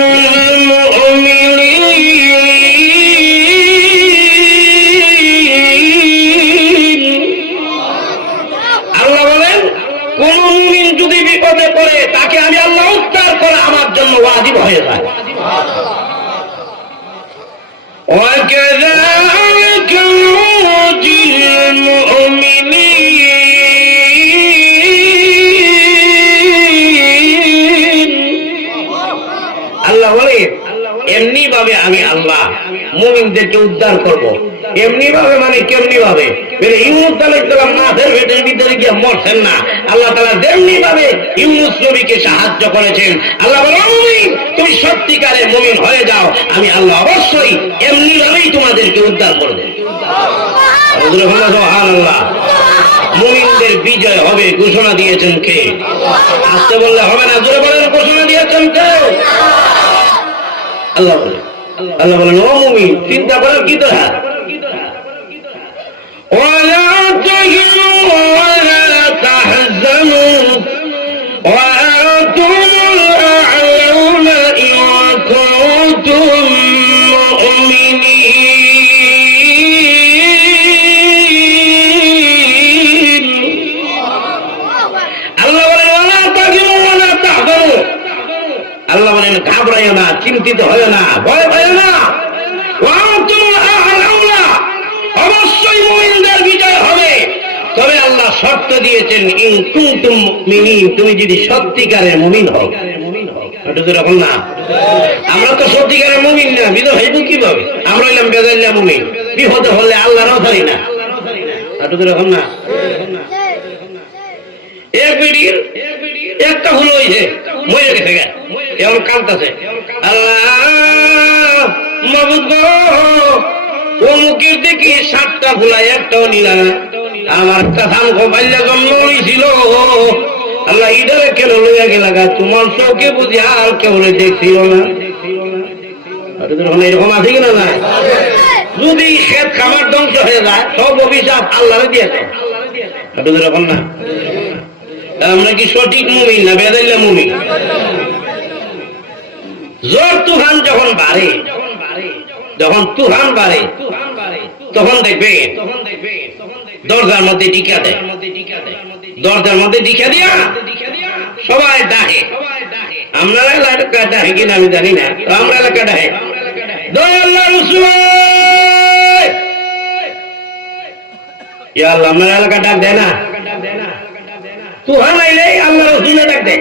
المؤمنين। আল্লাহ বলেন কোন মুমিন যদি বিপদে পড়ে তাকে আমি আল্লাহ উদ্ধার করা আমার জন্য ওয়াজিব হয়ে যায়। وكذلك ننجي المؤمنين। আল্লাহ বলে এমনি ভাবে আমি আল্লাহ মুমিনদেরকে উদ্ধার করব। এমনি ভাবে মানে কেমনি ভাবে? ইউনূস আলাইহিস সালাম মাছের পেটের ভিতরে গিয়ে মরছেন না, আল্লাহ তাআলা যেমনি ভাবে ইউনূস নবীকে সাহায্য করেছেন, আল্লাহ বলেন মুমিন তুমি সত্যিকারের মুমিন হয়ে যাও, আমি আল্লাহ অবশ্যই এমনি ভাবেই তোমাদেরকে উদ্ধার করব। সুবহানাল্লাহ। মুমিনদের বিজয় হবে ঘোষণা দিয়েছেন কে? আসতে বললে হবে না, জোরে বলেন ঘোষণা দিয়েছেন কে? আল্লাহ বলেন। আল্লাহ বলেন ও মুমিন চিন্তা করার কি দরকার? ওয়ালা তাহিনু ওয়ালা তাহজানু ওয়া আনতুমুল আ'লাউনা ইন কুনতুম মুমিনিন। আল্লাহ বলেন ওয়ালা তাহিনু ওয়ালা তাহজানু, আল্লাহ বলেন ঘাবড়াইও না, চিন্তিত হয়ো না, ভয় পাইও না। অবশ্যই মুমিনদের বিজয় হবে, তবে আল্লাহ শর্ত দিয়েছেন ইন কুনতুম মুমিনিন, তুমি যদি সত্যিকারের মুমিন হও। এখন না আমরা তো সত্যিকারের মুমিন না, বিজয় হইব কিভাবে? আমরা হইলাম বেজাল্লা মুমিন, বিপদ হলে আল্লাহরও ধরি না। এখন না এক বিডির একটা ভুল হয়েছে, মরে গেছে, এখন কাঁদতেছে, আল্লাহ মাবুদ গো অমুকের দেখি 7টা ভুলাই একটাও নিলা, আমার কাথাম খোপাইলা জন্ম হয়েছিল, আল্লাহ ইডারে কেন লইয়া গেলা, তোমার চোখে বুঝি আর কেউ দেখছিল না। এরকম আছে কিনা না? যদি খেত খামার ধ্বংস হয়ে যায় সব অভিশাপ আল্লাহ দিয়েছে। এরকম না? আমরা কি সঠিক মুমিন না বেদাইল্লা মুমিন? জোর তুফান যখন বাড়ে, যখন তুফান বাড়ে তখন দেখবে দরজার মধ্যে টিকা দেয়, দরজার মধ্যে টিকা দিয়া সবাই ডাকে। আমরা এলাকা ডাকে কিনা আমি জানি না, আমরা এলাকা ডাকে আমরা এলাকা ডাক দেয় না, তুফান আইলে আল্লাহ রসুলে ডাক দেয়।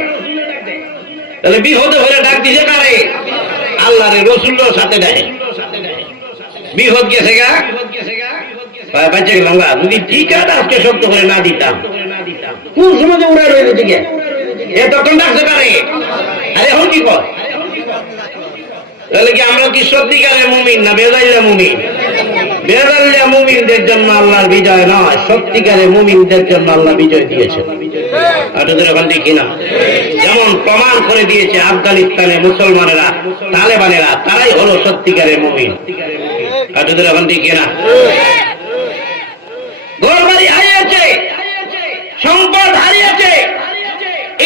তাহলে বিপদে হলে ডাক দিছে কারে? আল্লাহরে রসুলের সাথে ডাকে। বিপদ গেছে গা বাচ্চা গেলাম, যদি ঠিক আছে আজকে শক্ত করে না দিতাম, কোন সময় উড়া রয়েছে ঠিক এ তখন ডাকছে কারে? আরে এখন কি কর? তাহলে কি আমরা কি সত্যিকারের মুমিন না বেজাইল্লা মুমিন? বেজাইল্লা মুমিনদের জন্য আল্লাহর বিজয় নয়, সত্যিকারের মুমিনদের জন্য আল্লাহ বিজয় দিয়েছে। এখন দেখি না, যেমন প্রমাণ করে দিয়েছে আফগানিস্তানে মুসলমানেরা, তালেবানেরা, তারাই হলো সত্যিকারের মুমিন। এখন দেখি না, ঘরবাড়ি হারিয়েছে, সম্পদ হারিয়েছে,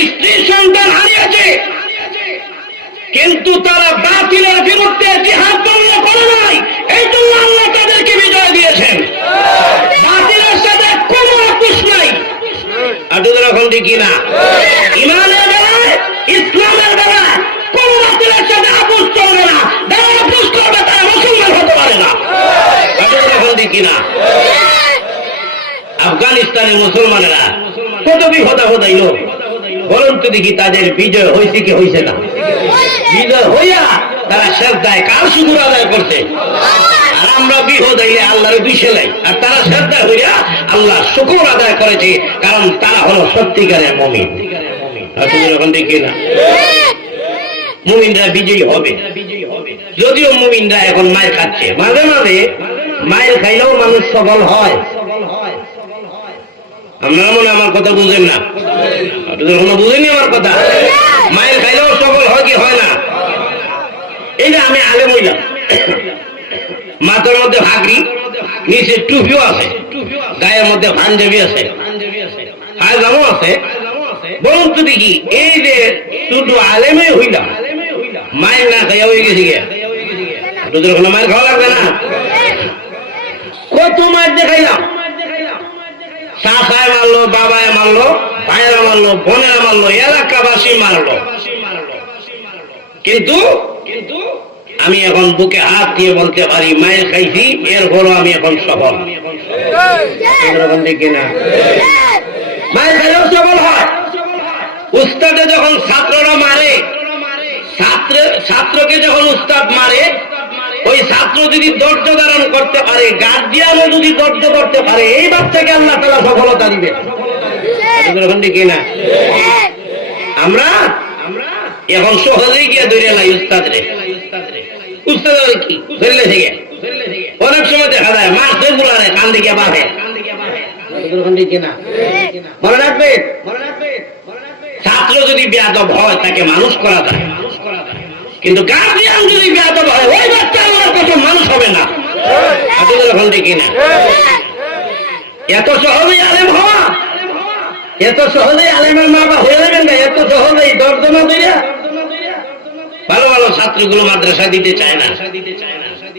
স্ত্রী সন্তান হারিয়েছে, কিন্তু তারা বাতিলের বিরুদ্ধে জিহাদ করে নাই, এই জন্য আল্লাহ তাদেরকে বিজয় দিয়েছেন। বাতিলের সাথে কোনো আপোষ নাই। এখন দেখি না, ইমানের বেলায়, ইসলামের বেলায় কোন বাতিলের সাথে আপোষ চলবে না, যারা আপোষ করবে তারা মুসলমান হতে পারে না। এখন দেখি না, আফগানিস্তানের মুসলমানেরা কত বিপদ হইল, বলুন তো দেখি তাদের বিজয় হয়েছে কি হয়েছে না? বিজয় হইয়া তারা শ্রদ্ধায় কার শুকুর আদায় করছে? আর আমরা বিপদ হইলে আল্লাহর বিশেলাই, আর তারা শ্রদ্ধায় হইয়া আল্লাহ শুকুর আদায় করেছে, কারণ তারা হলো সত্যিকারের মুমিন। এখন দেখি না, মুমিনরা বিজয়ী হবে। যদিও মুমিনরা এখন মায়ের খাচ্ছে, মাঝে মাঝে মায়ের খাইলেও মানুষ সফল হয়। আপনারা মনে আমার কথা বুঝেন না, বুঝেনি আমার কথা? মায়ের খাইলেও সফল হয় কি হয় না? এই যে আমি আলেম হইলাম, মাথার মধ্যে ভাগরি, নিচে টুপিও আছে, গায়ের মধ্যে পাঞ্জাবি আছে, পায়জামও আছে, বলুন তো দেখি এই যে শুধু আলেমে হইলাম, মায়ের না খাইয়া হয়ে গেছি গিয়া, মায়ের খাওয়া লাগবে না? কত মায়ের দেখাইলাম, চাচায় মারলো, বাবায় মারলো, ভাইয়েরা মারলো, বোনেরা মারলো, এলাকাবাসী মারলো, কিন্তু আমি এখন বুকে হাত দিয়ে বলতে পারি মায়ের খাইছি, এরপরও আমি এখন সফল। দেখি না, মায়ের খাইলেও সফল হয়। উস্তাদে যখন ছাত্ররা মারে, ছাত্রকে যখন উস্তাদ মারে, ওই ছাত্র যদি ধৈর্য ধারণ করতে পারে, গার্জিয়ানও যদি ধৈর্য করতে পারে, এই বাচ্চাকে আল্লাহ তাআলা সফলতা দিবে। কিনা আমরা এখন সহজেই গিয়ে ধরে লাই উস্তাদরে, উস্তাদ কি ধরলে থেকে অনেক সময় দেখা যায় মাসে গুলারে কান দিকে বাঁধে। মনে রাখবে, ছাত্র যদি বেয়াদব হয় তাকে মানুষ করা যায়, কিন্তু গার্জিয়ান যদি বেয়াদব হয় ওই বাচ্চা আমার কত মানুষ হবে না। এখন দেখি না এত সহজেই আলেম হওয়া, এত সহজেই আলেমের মা বাবা হয়ে যাবেন না, এত সহজেই দর্জনা দিয়া ভালো ভালো ছাত্রগুলো মাদ্রাসা দিতে চায় না।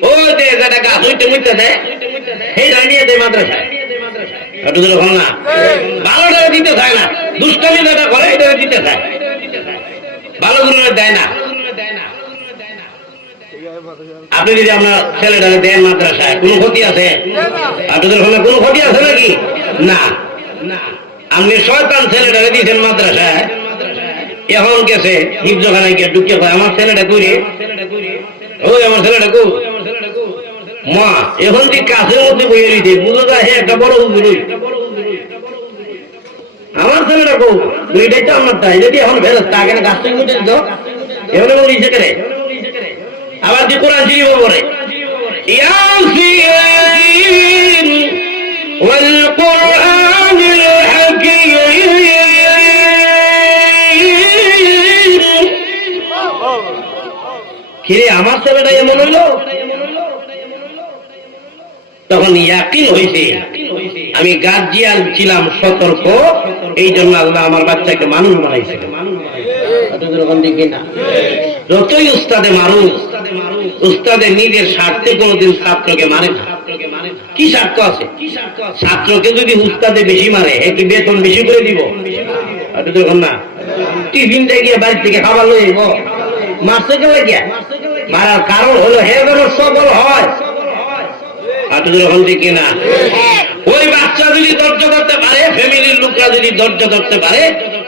ওই যে যেটা গাছ হইতে মুইতে দেয় সেই নিয়ে দেয় মাদ্রাসায়, না ভালোটা দিতে চায় না, দুষ্টামি যেটা করে এটা দিতে চায়, ভালোগুলো দেয় না। আপনি যদি আপনার ছেলেটাকে দেন মাদ্রাসায় কোনো ক্ষতি আছে? আপনাদের ওখানে কোনো ক্ষতি আছে নাকি? না। আপনি শয়তান ছেলেটাকে দিয়েছেন মাদ্রাসায়, এখন গেছে হিফজখানায় গিয়ে ঢুকে হয় আমার ছেলেটা কইরে, ওই আমার ছেলেটা কু মা এখন যে কাছের মধ্যে বইয়ে দিতে বুঝো যায় একটা বড় হুজুর, আমার ছেলেটা কু এটাই তো আমার তাই যদি এখন ভেল তাকে গাছ থেকে উঠে দিত এখানে বলিছে করে। আবার যে কোরআন শরীফ পড়ে ইয়াসিন ওয়াল কুরআনিল হাকীম, কিরে আমার ছেলেটা এমন হইল, তখন ইয়াকিন হয়েছে আমি গার্জিয়ান ছিলাম সতর্ক, এই জন্য আল্লাহ আমার বাচ্চাকে মানুষ বানাইছে। যতই উস্তাদে মারুক, উস্তাদের নিজের স্বার্থে কোনদিন ছাত্রকে মারে না। কি স্বার্থ আছে? ছাত্রকে যদি উস্তাদে বেশি মারে একটু বেতন বেশি করে দিব না, টিফিনটা গিয়ে বাড়ি থেকে খাবার লই মারতে গেলে গিয়া মারার কারণ হলো হে যেন সফল হয়। কিনা ওই বাচ্চা যদি ধৈর্য ধরতে পারে, ফ্যামিলির লোকরা যদি ধৈর্য ধরতে পারে,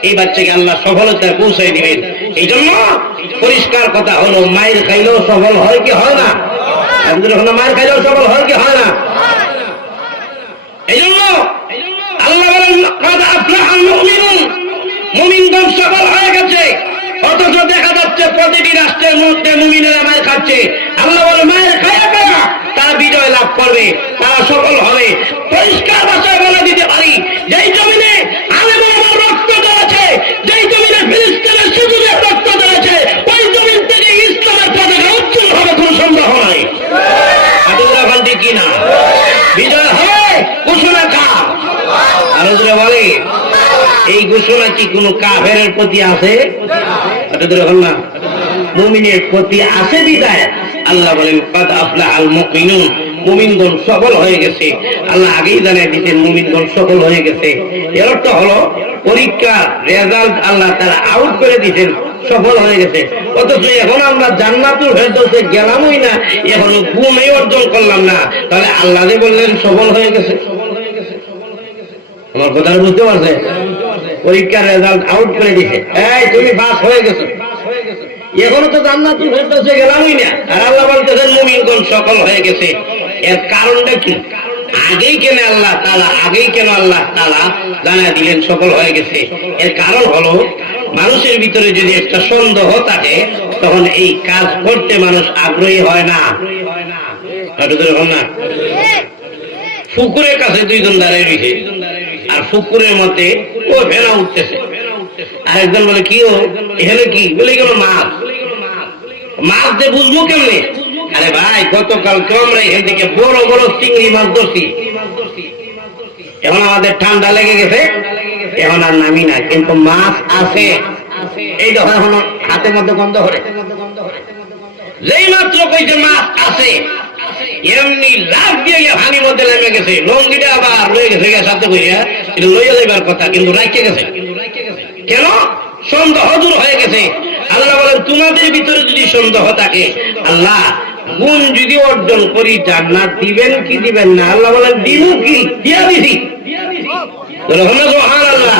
এই বাচ্চাকে আল্লাহ সফলতায় পৌঁছাই দিবেন। এই জন্য পরিষ্কার কথা হলো মায়ের খাইলেও সফল হয় কি হয় না? মায়ের খাইলেও সফল হয় কি হয় না? এই জন্য আল্লাহ বলেন মুমিনগণ সফল হয়ে গেছে, অথচ দেখা যাচ্ছে প্রতিটি রাষ্ট্রের মধ্যে মুমিনেরা মায়ের খাচ্ছে। আল্লাহ বলে মায়ের খায়া খায়া তারা বিজয় লাভ করবে, তারা সফল হবে। পরিষ্কার ভাষায় বলে দিতে পারি, যেই জমিনে আলেমের রক্ত দেওয়াছে, যেই জমিনে ফিলিস্তিনের শিশুদের রক্ত দেওয়াছে, ওই জমিন থেকে ইসলামের পতাকা উজ্জ্বল হবে কোনো সন্দেহ নাই। কিনা বিজয় হবে ঘোষণা কা আরো বলে, এই ঘোষণা কি কোন কাফেরের প্রতি আছে? না, মুমিনের প্রতি আছে। বিদায় আল্লাহ বলেন কাদ আফলাহাল মুমিনুন, মুমিনগণ সফল হয়ে গেছে। আল্লাহ আগেই জানিয়ে দিতেন মুমিনগণ সফল হয়ে গেছে। এর অর্থ হলো পরীক্ষার রেজাল্ট আল্লাহ তারা আউট করে দিতেন, সফল হয়ে গেছে। অথচ এখন আমরা জান্নাতুল ফেরদৌসে গেলামই না, এখনো ঘুমই অর্জন করলাম না, তাহলে আল্লাহ যে বললেন সফল হয়ে গেছে। আমার কথা বুঝতে পারছে? পরীক্ষার রেজাল্ট আউট করে দিছে, এই তুমি পাস হয়ে গেছো, এখনো তো জান্নাতুল ফেরদৌসে গেলামই না, আর আল্লাহ বলতেছেন মুমিনগণ সফল হয়ে গেছে। এর কারণটা কি? আগেই কেন আল্লাহ তাআলা জানিয়ে দিলেন সফল হয়ে গেছে? এর কারণ হলো মানুষের ভিতরে যদি একটা সন্দেহ থাকে, তখন এই কাজ করতে মানুষ আগ্রহী হয় না। পুকুরের কাছে দুইজন দাঁড়িয়ে রয়েছে, আর পুকুরের মধ্যে ও ভেনা উঠতেছে, আরেকজন বলে কি ও এখানে কি বলে গেল মাছ, মাছ দিয়ে বুঝবো কেমনে? আরে ভাই গতকালকে আমরা এখান থেকে বড় বড় চিংড়ি মাছ ধরছি, এখন আমাদের ঠান্ডা লেগে গেছে, এখন আর নামি না, কিন্তু মাছ আছে। এই যখন এখন হাতের মধ্যে গন্ধ করে, যেই মাত্র কইছে মাছ আছে, এমনি লাভ দিয়ে পানির মধ্যে নেমে গেছে, লঙ্গিটা আবার রয়ে গেছে সাথে কইয়া, এটা লইয়া যাইবার কথা, কিন্তু রাইকে গেছে। কেন? সন্দেহ দূর হয়ে গেছে। আল্লাহ বলেন তোমাদের ভিতরে যদি সন্দেহ থাকে, আল্লাহ গুণ যদি অর্জন করি জান্নাত দিবেন কি দিবেন না? আল্লাহ বলেন দিব কি, দিয়া দিছি। সুবহানাল্লাহ।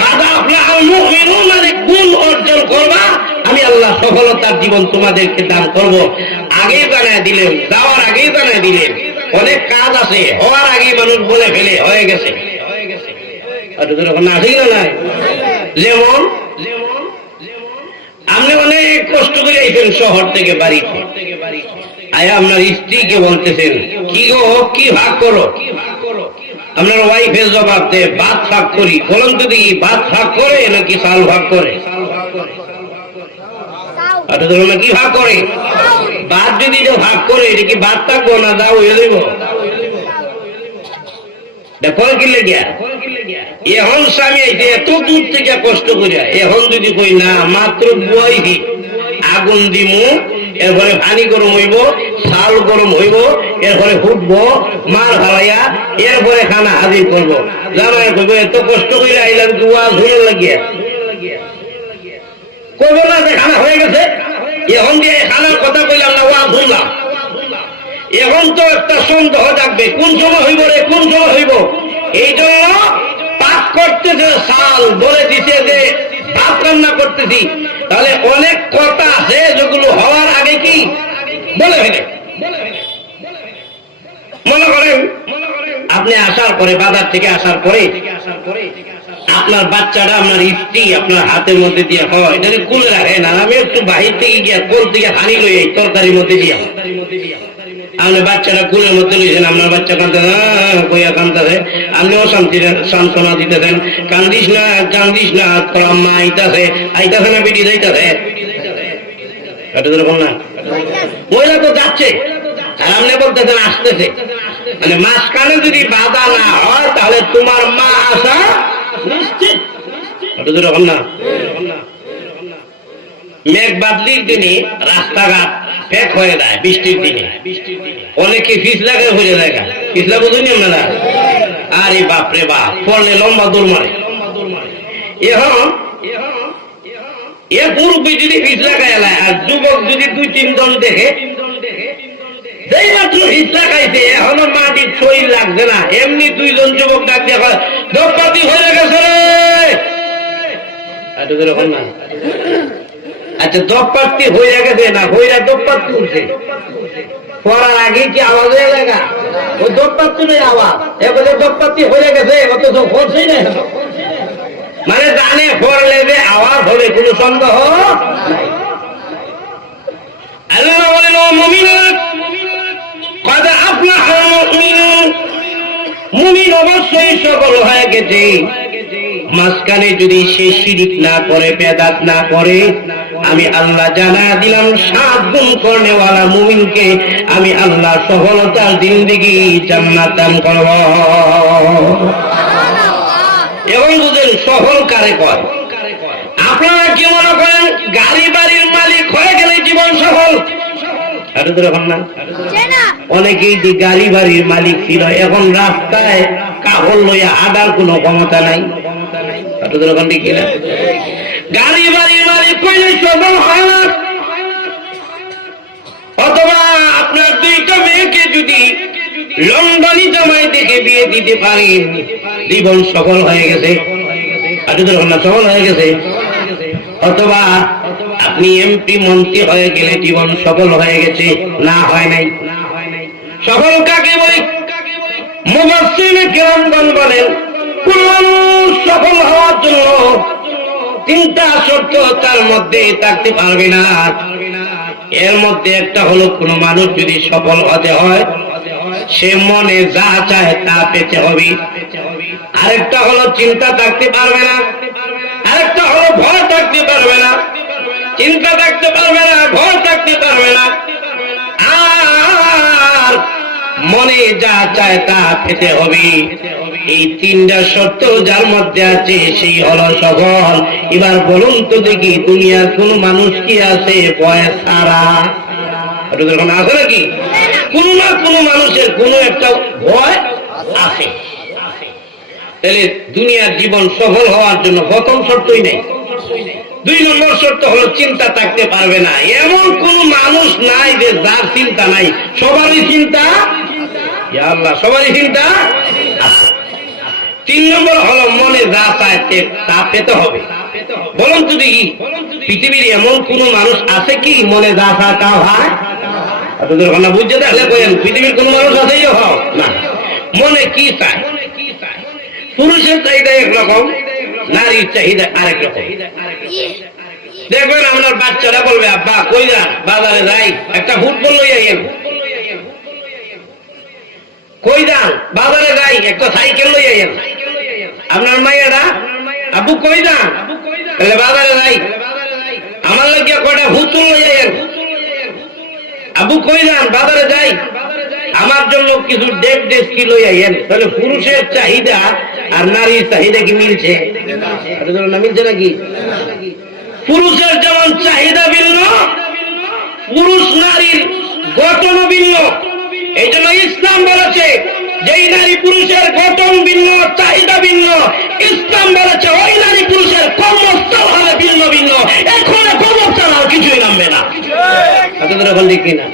কাদা আফলাহাল মুমিনুন, মানে গুণ অর্জন করবা, আমি আল্লাহ সফলতার জীবন তোমাদেরকে দান করব। আগেই জানায় দিলেন, যাওয়ার আগেই জানায় দিলেন। অনেক কাজ আছে, হওয়ার আগেই মানুষ বলে ফেলে হয়ে গেছে। যেমন আপনি অনেক কষ্ট করে আইছেন শহর থেকে বাড়িতে, আয়া আপনার স্ত্রীকে বলতেছেন কি গো কি ভাগ করো, আপনার ওয়াইফের জবাব দেয় ভাত ভাগ করি। বলুন তো দেখি ভাত ভাগ করে নাকি চাল ভাগ করে? কি ভাগ করে? ভাত যদি ভাগ করে এটা কি ভাত থাকবো না দাও হয়ে দেব? এখন স্বামী আইতে এত দূর থেকে কষ্ট করিয়া, এখন যদি কই না মাত্র বুয়াইছি, আগুন দিমু, এরপরে পানি গরম হইব, চাল গরম হইব, এরপরে ফুটবো মার হারাইয়া, এরপরে খানা হাজির করবো। জামাই কইব এত কষ্ট করে আইলাম কি ওয়াজ হয়ে লাগিয়া কইব না যে খানা হয়ে গেছে। এখন দিয়ে খানার কথা কইলাম না ওয়াজ শুনলাম। এখন তো একটা সন্দেহ থাকবে কোন সময় হইব রে, কোন সময় হইব। এই জন্য পাক করতেছে চাল, বলে দিছে যে ভাত রান্না করতেছি। তাহলে অনেক কথা আছে যেগুলো হওয়ার আগে কি বলে ফেলে। মনে করেন আপনি আসার পরে, বাজার থেকে আসার পরে আপনার বাচ্চাটা আপনার স্ত্রী আপনার হাতের মধ্যে দিয়ে হয় এটাকে কুলে রাখেন, আর আমি একটু বাহির থেকে গিয়া কোল থেকে হানি লই এই তরকারির মধ্যে দিয়া। আপনি বাচ্চাটা কুলের মধ্যে লইছেন, আপনার বাচ্চা কান্দে না কইয়া কান্দাছে, আপনিও সান্ত্বনা দিতেছেন কান্দিস না কান্দিস না, তোর আম্মা আইতাছে, আইতাছে না বেটি যাইতাছে, না মহিলা তো যাচ্ছে আর আপনি বলতেছেন আসতেছে। মানে মাঝখানে যদি বাধা না হয় তাহলে তোমার মা আসা নিশ্চিত। না মেঘ বাদলির দিনে রাস্তাঘাট প্যাক হয়ে যায়, বৃষ্টির দিনে অনেকে ফিসলাকে হয়ে যায়, ফিসলা বুঝুনি আপনারা? আরে বাপরে বাপ, পড়লে লম্বা দৌড় মারে। এখন এ মুরব্বী যদি ফিসলা খাইলায় আর যুবক যদি 2-3 জন দেখে যেই মাত্র ফিসলা খাইছে এখনো মাটির শরীর লাগছে না, এমনি 2 জন যুবক ডাক দিয়ে দোপাতি হয়ে গেছে রে। না আচ্ছা দোপাতি হয়ে গেছে না, হইরা দোপাতি উঠছে পড়ার আগে কি আওয়াজ হয়ে লাগা? ওই দোপাতি নেই আওয়াজ, এ বলে দোপাতি হয়ে গেছে, অথচ হচ্ছেই না। মানে জানে পড়লে যে আওয়াজ হবে, কোন সন্দেহ নাই। আল্লাহ বলেন ও মুমিনুন قد أفلح المؤمنون, মুমিন অবশ্যই সফল হয়ে গেছে। মাঝখানে যদি সে শিরিক না করে, বেদাত না করে, আমি আল্লাহ জানা দিলাম 7 গুণ করনেওয়ালা মুমিনকে আমি আল্লাহ সফলতার জিন্দেগি জান্নাত দান করব। এবং বুঝেন সফল কারে কয়? আপনারা কি মনে করেন গাড়ি বাড়ির মালিক হয়ে গেলে জীবন সফল? অনেকেই যে গাড়ি বাড়ির মালিক ছিল এখন রাস্তায় কাপড় লইয়া হাঁটার কোনো ক্ষমতা নাই। গাড়ি বাড়ির মালিক কইলে সফল হয় না। অথবা আপনার 2টা মেয়েকে যদি লন্ডনী জামাই দেখে বিয়ে দিতে পারেন, জীবন সফল হয়ে গেছে। সফল হয়ে গেছে। অথবা আপনি এমপি মন্ত্রী হয়ে গেলে জীবন সফল হয়ে গেছে, না হয় নাই। সফল কাকে বলে? মুফাসসিরে কিরামগণ বলেন কোন মানুষ সফল হওয়ার জন্য 3টা শর্ত তার মধ্যে থাকতে পারবে না। এর মধ্যে একটা হলো কোন মানুষ যদি সফল হতে হয় সে মনে যা চায় তা পেতে হবে। আরেকটা হলো চিন্তা থাকতে পারবে না, আরেকটা হলো ভয় থাকতে পারবে না। চিন্তা থাকতে পারবে না, ভয় থাকতে পারবে না, আর মনে যা চায় তা পেতে হবে। এই 3টা শর্ত যার মধ্যে আছে সেই হলো সফল। এবার বলুন তো দেখি দুনিয়ার কোন মানুষ কি আছে ভয় ছাড়া? আছে নাকি? কোন না কোন মানুষের কোন একটা ভয় আছে। তাহলে দুনিয়ার জীবন সফল হওয়ার জন্য প্রথম শর্তই নেই। 2 নম্বর শর্ত হলো চিন্তা থাকতে পারবে না। এমন কোন মানুষ নাই যে যার চিন্তা নাই, সবারই চিন্তা, ইয়া আল্লাহ, সবারই চিন্তা আছে। 3 নম্বর হলো মনে যা চায় তা পেতে হবে। বলুন তো দেখি, পৃথিবীর এমন কোন মানুষ আছে কি মনে যা চা তা হয়? আপনাদের কথা বুঝতে তাহলে বলেন, পৃথিবীর কোন মানুষ আছে না? মনে কি চায়? পুরুষের চাহিদা একরকম, নারীর চাহিদা আরেক রকম। দেখবেন আপনার বাচ্চারা বলবে, আব্বা কই যান? বাজারে যাই, একটা ফুটবল লই আইয়েন। কই যান? বাজারে যাই, একটা সাইকেল লই আইয়েন। আপনার মাইয়ারা, আব্বু কই যান? বাজারে যাই, আমার লাগিয়া কয়টা ফুতুল লই আইয়েন। আব্বু কই যান? বাজারে যাই, আমার জন্য কিছু ডেক ডেস্কি লই আইয়েন। তাহলে পুরুষের চাহিদা আর নারীর চাহিদা কি মিলছে? না মিলছে নাকি? পুরুষের যেমন চাহিদা ভিন্ন, পুরুষ নারীর গঠন ভিন্ন। এই জন্য ইসলাম বলেছে, যেই নারী পুরুষের গঠন ভিন্ন, চাহিদা ভিন্ন, ইসলাম বলেছে ওই নারী পুরুষের কর্মস্থল হবে ভিন্ন ভিন্ন। এখন কর্মস্থল আর কিছুই নামবে না। আপনাদের এখন ঠিক কিনা?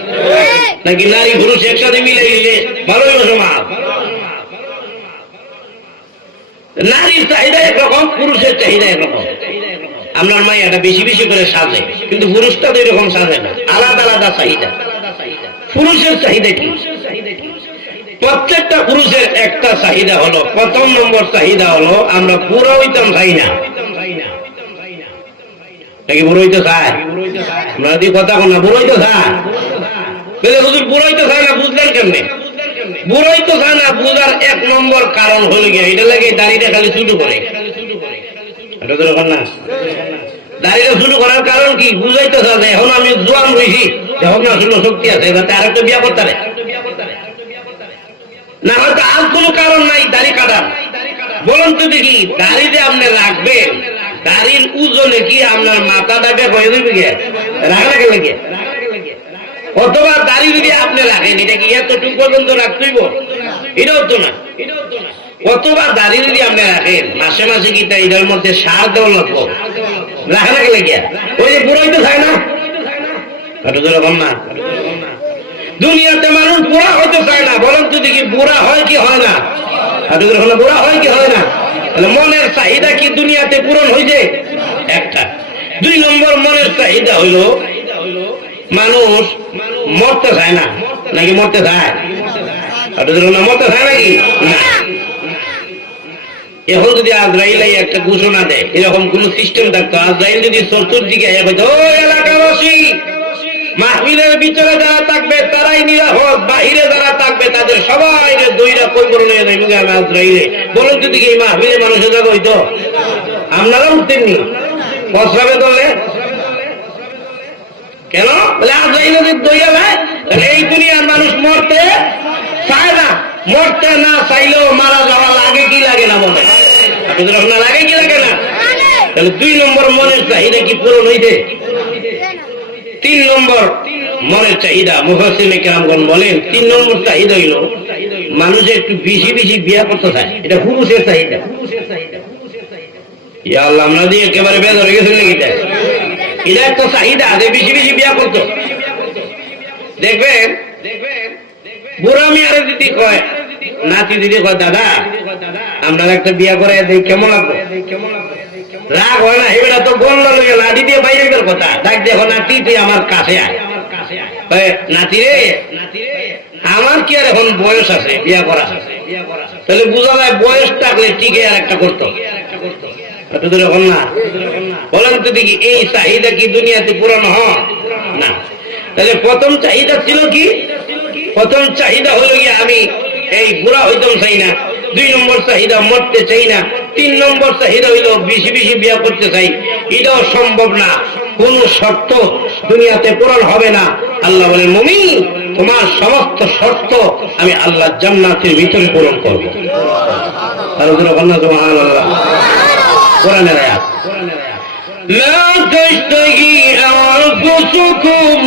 নাকি নারী পুরুষ একসাথে মিলে নিলে ভালোই সমাজ? নারীর চাহিদা একরকম, পুরুষের চাহিদা একরকম। আপনার মাইয়াটা বেশি বেশি করে সাজে, কিন্তু পুরুষটা তো এরকম সাজে না, আলাদা আলাদা চাহিদা। পুরুষের চাহিদা কি? প্রত্যেকটা পুরুষের একটা চাহিদা হলো, প্রথম নম্বর চাহিদা হলো আমরা বুড়ো হইতাম চাই না। নাকি বুড়ো হইতে চায়? আমরা যদি কথা বল না, বুড়ো হইতে চায়। বুড়ো হইতে চায় না বুঝলেন কেমনে? বুড়ো হইতে চায় না বুঝার এক নম্বর কারণ হলো গিয়ে এটা লাগে দাড়িটা খালি শুরু করে। এটা তো এখন না, দাড়িটা শুরু করার কারণ কি? বুঝাইতে চায় যে এখন আমি জোয়ান হয়েছি, এখন না শুনো শক্তি আছে, যাতে আর একটা বিয়া করতে পারে। না হয়তো আর কোনো কারণ নাই দাড়ি কাটার। বলুন তো দেখি, দাড়ি যে আপনি রাখবেন, দাড়ির ওজনে কি আপনার মাথাটাকে হয়ে দেবে গিয়ে রাখা লেগে? অথবা দাড়ি যদি আপনি রাখেন, এটা কি এতটুকু পর্যন্ত রাখতেইব? এটাও তো না। অথবা দাড়ি যদি আপনি রাখেন, মাসে মাসে কি এটার মধ্যে সার দেওয়া লাগবো, রাখা লেগে? ওই যে বুড়াই তো চায় না, এরকম না। দুনিয়াতে মানুষ বুড়া হইতে চায় না। বলেন তো দেখি, বুড়া হয় কি হয় না? বুড়া হয় কি হয় না? মনের চাহিদা কি দুনিয়াতে পূরণ হয়েছে? একটা। দুই নম্বর মনের চাহিদা হইল, মানুষ মরতে চায় না। নাকি মরতে চায়? মরতে চায় নাকি? না। এখন যদি আজরাইল একটা ঘোষণা দেয়, এরকম কোন সিস্টেম থাকতো, আজরাইল যদি চতুর্দিকে এলাকাবাসী মাহফিলের ভিতরে যারা থাকবে তারাই নিরাপদ, বাহিরে যারা থাকবে তাদের সবাই দইরা কইবর নিয়ে যাইবে আজরাইলে। বলুন তো দেখি, এই মাহফিলে মানুষের জায়গা হইতো? আপনারা উঠতেননি? প্রস্রাবে দলে কেন? বলে আজরাইলে যদি দইয়া যায়, তাহলে এই দুনিয়ার মানুষ মরতে চায় না। মরতে না চাইলেও মারা যাওয়া লাগে কি লাগে না? মনে আপনার লাগে কি লাগে না? তাহলে দুই নম্বর মনের চাহিদা কি পূরণ হইতে? তিন নম্বর মনের চাহিদা, মুফাসসিরিনে কেরামগণ বলেন, তিন নম্বর চাহিদা হইল মানুষ একটু বেশি বেশি বিয়া করতে চায়। এটা পুরুষের চাহিদা। ইয়া আল্লাহ, আমরা দিয়ে একেবারে বেদ হয়ে গেছে নাকি? এটা একটা চাহিদা যে বেশি বেশি বিয়া করতো। দেখবেন বুড়া মেয়ারে দিদি কয়, নাতি দিদি কয়, দাদা আমরা একটা বিয়া করে দেখ কেমন লাগবে? রাগ হয় না? এবার তো গোল লাগে, লাঠি দিয়ে বাইরে গেল কথা। দেখ দেখো নাতি, তুই আমার কাছে আয়। নাতি রে, আমার কি আর এখন বয়স আছে বিয়া করা? তাহলে বোঝা যায় বয়স থাকলে টিকে আর একটা করতো। এখন না। বলেন তো দেখি, এই চাহিদা কি দুনিয়াতে পূরণ হয় না? তাহলে প্রথম চাহিদা ছিল কি? প্রথম চাহিদা হলো গিয়ে আমি এই বুড়া হইতাম চাই না। দুই নম্বর চাহিদা মরতে চাই না। তিন নম্বর চাহিদা হইল বেশি বেশি বিয়া করতে চাই। এটাও সম্ভব না, কোন শর্ত দুনিয়াতে পূরণ হবে না। আল্লাহ বলেন, মুমিন তোমার সমস্ত শর্ত আমি আল্লাহ জান্নাতের ভিতরে পূরণ করব। আর সুবহানাল্লাহ, কোরআনের আয়াত। লা তাশতাহি আনফুসুকুম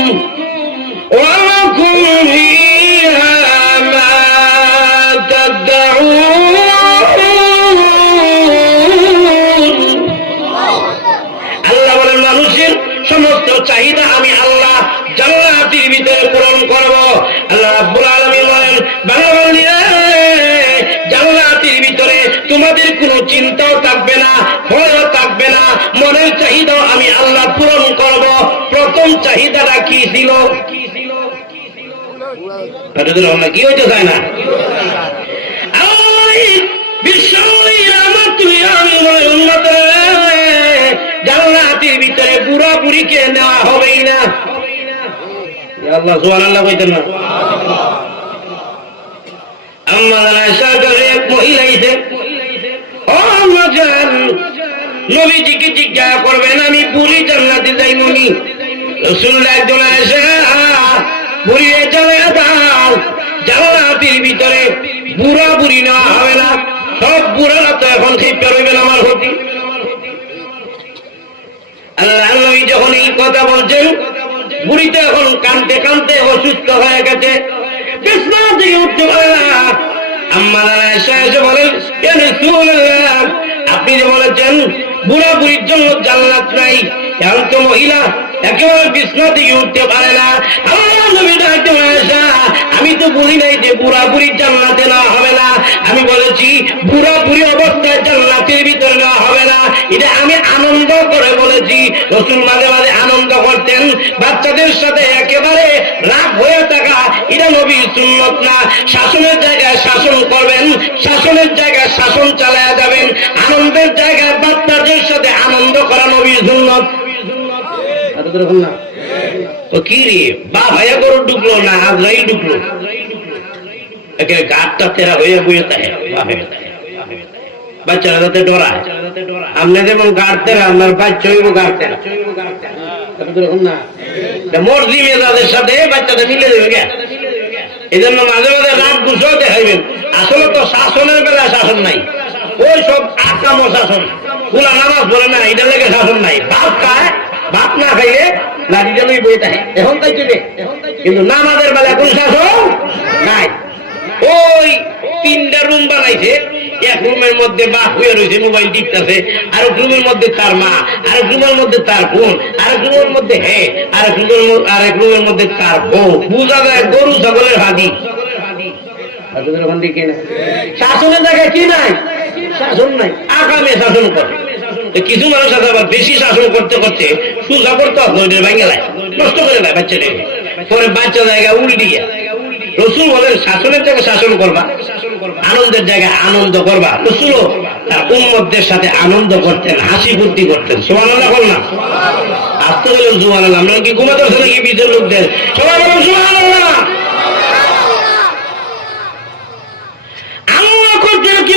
ওয়া লাকুম ফিহা মা তাদউন। আল্লাহ বলেন, মানুষের সমস্ত চাহিদা আমি আল্লাহ জান্নাতের ভিতরে পূরণ করব। আল্লাহ রাব্বুল আলামিন বলেন, বান্দাবান্দিরা জান্নাতের ভিতরে তোমাদের কোনো চিন্তাও থাকবে না, ভয়ও থাকবে না, প্রথম চাহিদাটা কি ছিল? কি হইতে চায় না? জান্নাতের ভিতরে বুড়া বুড়িকে নেওয়া হবেই না। আল্লাহ সুবহানাল্লাহ কইতেন না? আমাদের আয়েশার ঘরে এক মহিলা আইছে, ও আম্মা জান, নবীজিকে জিজ্ঞাসা করবেন আমি বুড়ি জান্নাতে যাইমনি। রাসূলুল্লাহ একজন আয়েশা বুড়িয়ে চলে দাও, জান্নাতের ভিতরে বুড়া বুড়ি নেওয়া হবে না, সব বুড়ারা তো এখন ঠিক করবেন আমার ক্ষতি। আল্লাহ নবী যখন এই কথা বলছেন, বুড়ি তো এখন কাঁদতে কাঁদতে অসুস্থ হয়ে গেছে, বিছানা থেকে উঠতে পারে না। আম্মা আয়েশা এসে বলেন, ইয়া রাসূলুল্লাহ, আপনি যে বলেছেন বুড়া বুড়ির জন্য জান্নাত নাই, এখন তো মহিলা একেবারে বিছানা থেকে উঠতে পারে না। আল্লাহ নবী ডাকতে আয়েশা, আমি তো বলি নাই যে বুড়া বুড়ির জান্নাতে নেওয়া হবে না, আমি বলেছি বুড়া বুড়ি অবস্থায় জান্নাতের ভিতরে নেওয়া হবে না। এটা আমি আনন্দ করে বলেছি। রাসূল মাঝে মাঝে আনন্দ করতেন, বাচ্চাদের সাথে একেবারে রাগ হয়ে থাকা এটা নবীর সুন্নত না। শাসনের জায়গায় শাসন করবেন, শাসনের জায়গায় শাসন চালায়া যাবেন, আনন্দের জায়গায় বাচ্চাদের সাথে আনন্দ করা নবীর সুন্নত। তো কি রে বা ভাইয়া করে ঢুকলো না আজরাইল ঢুকলো, গাছটা তেরা হয়ে বইয়ে থাকে, বাচ্চারা যাতে ডরায়। আপনার যেমন গাড় তেরা, আপনার বাচ্চা হইব গাড় তেরা না, মর্জি মেজাদের সাথে বাচ্চাদের মিলে দেবে গে। এই জন্য মাঝে মাঝে রাগ গুছাও দেখাইবেন। আসলে তো শাসনের বেলায় শাসন নাই, ওই সব আকাম শাসন, গুলা নামাজ বলে না, এটা লেগে শাসন নাই। ভাত খায়, ভাত না খাইলে লাঠিটা লই বই থাকে, এখন তাই চলে। কিন্তু নামাজের বেলা কোন শাসন নাই। ওই 3টা রুম বানাইছে, এক রুমের মধ্যে বাপ হয়ে রয়েছে মোবাইল টিপতেছে, আরেক রুমের মধ্যে তার মা, আরেক রুমের মধ্যে তার বোন, আরেক রুমের মধ্যে আরেক রুমের মধ্যে তার বউ। বুঝা যায় গরু ছাগলের হাদি। শাসনের জায়গায় কি নাই? শাসন নাই, আগামে শাসন করে। কিছু মানুষ আছে আবার বেশি শাসন করতে করতে সুজা করতে ভেঙে যায়, নষ্ট করে দেয় বাচ্চাদের, পরে বাচ্চা জায়গা উল্টিয়া। রাসূল বলেন শাসনের জায়গায় শাসন করবা, আনন্দের জায়গায় আনন্দ করবা। রাসূলও তার উম্মতদের সাথে আনন্দ করতেন, হাসি ফুর্তি করতেন। সুবহানাল্লাহ বল না, আসতে গেলেন সুবহানাল্লাহ। আমরা কি ঘুমাতে আসে নাকি বিজয় লোকদের? সবাই বলেন সুবহানাল্লাহ। আল্লাহ করতেন কি?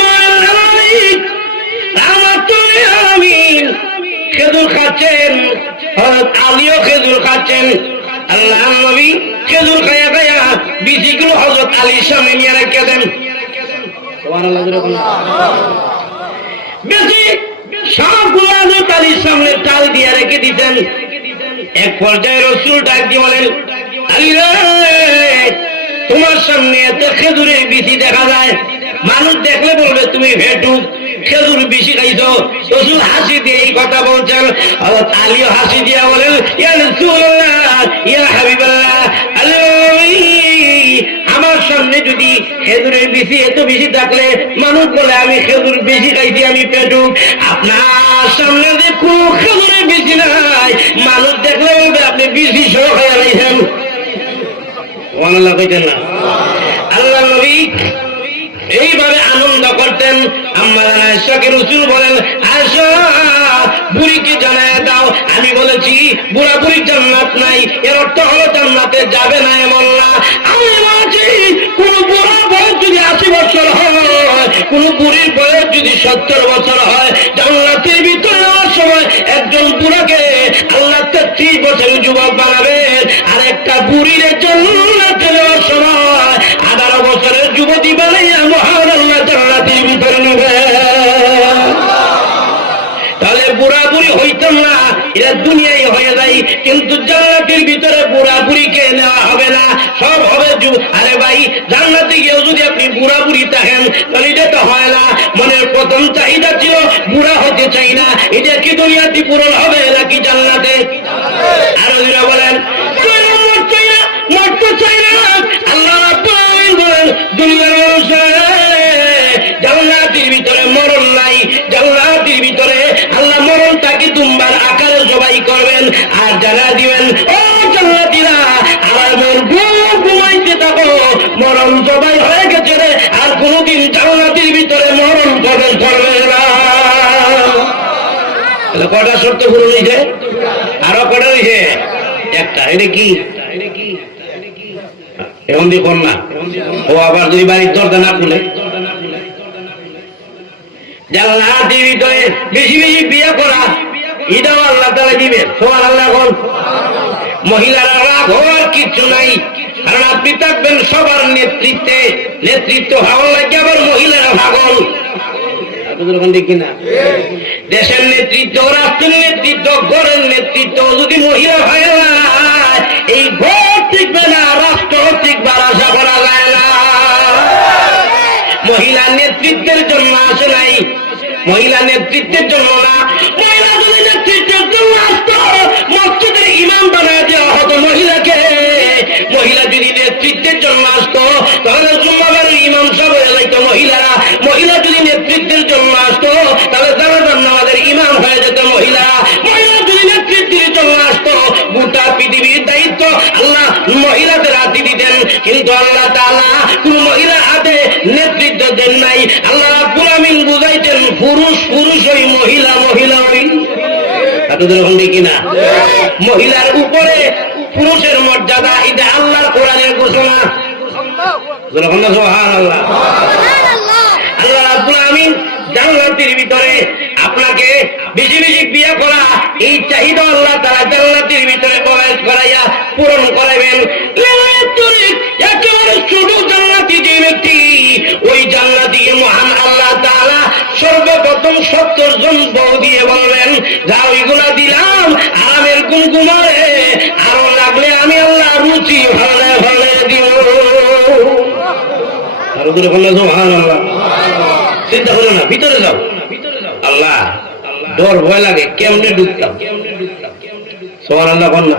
আমিন খেজুর খাচ্ছেন, আলীও খেজুর খাচ্ছেন। আল্লাহ নবী খেজুর খাইয়া খাইয়া বিচিগুলো হযরত আলীর সামনে নিয়ে রেখে দেন। বেশি সবগুলো হযরত আলীর সামনে টাল দিয়ে রেখে দিতেন। এক পর্যায়ে রাসূল ডাক দিয়ে বলেন, আলী রে, তোমার সামনে এত খেজুরের বিচি দেখা যায়, মানুষ দেখলে বলবে তুমি ভেটুক, খেজুর বেশি খাইছো। রাসূল হাসি দিয়ে এই কথা বলছেন। হযরত আলীও হাসি দিয়ে বলেন, ইয়া রাসূলুল্লাহ, ইয়া হাবিবাল্লাহ, আমার সামনে যদি খেজুরের বেশি এত বেশি থাকলে মানুষ বলে আমি খেজুর বেশি খাইছি, আমি পেটুক। আপনার সামনে দেখো খেজুরের বেশি নাই, মানুষ দেখলে বলবে আপনি বেশি সহ খাইয়া লাইছেন। ওয়াল্লাহ কইতেন না? আল্লাহ নবী এইভাবে আনন্দ করতেন। আম্মা আয়েশাকে রাসূল বলেন, আয়েশা, বুড়িকে জানায় দাও আমি বলেছি বুড়া বুড়ির জান্নাত নাই। এর অর্থ হলো জান্নাতে যাবে না এমন না। আমি বলছি কোন বুড়া বয়স যদি 80 বছর হয়, কোন বুড়ির বয়স যদি 70 বছর হয়, জান্নাতের ভিতরে যাওয়ার সময় একজন বুড়াকে আল্লাহ 33 বছরের যুবক বানাবেন, আর একটা বুড়ির জান্নাতে যাওয়ার সময় 18 বছরের যুবতী বানাইয়া মহান আল্লাহ জান্নাতের ভিতরে নেবে। তাহলে বুড়া বুড়ি হইতাম না, এরা দুনিয়ায় হয়ে যায়, কিন্তু জান্নাতের ভিতরে বুড়া বুড়িকে নেওয়া হবে না, সব হবে। আরে ভাই, জান্নাতে গিয়েও যদি আপনি বুড়া বুড়ি থাকেন তাহলে এটা তো হয় না। মনের প্রথম চাহিদা ছিল বুড়া হতে চাই না, এটা কি দুনিয়াতে পূরণ হবে নাকি জান্নাতে? আরো যারা বলেন মরতে চাই না, আল্লাহ বলেন দুনিয়ার মানুষ জান্নাতের ভিতরে মরণ নাই, জান্নাতের ভিতরে আল্লাহ মরণটাকে দুম্বার আকারে জবাই করবেন আর জানা দিবেন, ও তাহলে কটা শর্ত পূরণ হয়েছে? আরো কটা হয়েছে? একটা। এটা কি? এখন দিয়ে কর না। ও আবার যদি বাড়ির দরজা না খুলে, জান্নাতের ভিতরে বেশি বেশি বিয়ে করা, এটাও আল্লাহ তাআলা দিবেন। সুবহানাল্লাহ। এখন মহিলারা রাগ হওয়ার কিচ্ছু নাই, কারণ আপনি থাকবেন সবার নেতৃত্বে। নেতৃত্ব ভালো লাগে, আবার মহিলারা পাগল। কিনা দেশের নেতৃত্ব, রাষ্ট্রের নেতৃত্ব, ঘরের নেতৃত্ব যদি মহিলা হয় না, এই ঘর টিকবে না, রাষ্ট্র টিকবার আশা করা যায় না। মহিলা নেতৃত্বের জন্য আসে নাই, মহিলা নেতৃত্বের জন্য না। মহিলা যদি নেতৃত্বের জন্য আসতো, মসজিদের ইমাম বানায় দেওয়া হতো মহিলাকে। মহিলা যদি নেতৃত্বের জন্য আসতো, তাহলে জুম্মাবারের ইমাম সব হয়ে যাইতো মহিলারা। মহিলা যদি নেতৃত্বের জন্য আসতো, তাহলে জানাজার নামাজের ইমাম হয়ে যেত মহিলারা। মহিলা যদি নেতৃত্বের জন্য আসতো, গোটা পৃথিবীর দায়িত্ব আল্লাহ মহিলাদের হাতে দিতেন। কিন্তু আল্লাহ তাআলা কোন মহিলার হাতে নেতৃত্ব দেন নাই। আল্লাহ রাব্বুল আমিন বুঝাইতেন, পুরুষ পুরুষ ওই, মহিলা মহিলা ওই। কিনা মহিলার উপরে পুরুষের মর্যাদা, এটা আল্লাহর কোরআনের ঘোষণা। সুবহানাল্লাহ। আল্লাহ রাব্বুল আমিন জান্নাতের ভিতরে আপনাকে বেশি বেশি বিয়ে করা, এই চাহিদা আল্লাহ তাআলা জান্নাতের ভিতরে প্রবেশ করাইয়া পূরণ করাবেন। একেবারে ছোট জান্নাতি যে ব্যক্তি, ওই জান্নাতিকে মহান আল্লাহ তাআলা সর্বপ্রথম 70 জন বউ দিয়ে বলবেন, যা ওইগুলা দিলাম আরামের গুনগুমারে, আরো লাগলে আমি আল্লাহ রুচি ভালো ভালো দিব। আরো দূরে বললে সুবহানাল্লাহ। চিন্তা করো না, ভিতরে যাও। আল্লাহ ডর ভয় লাগে, কেমনে ঢুকতাম? সুবহানাল্লাহ বল না।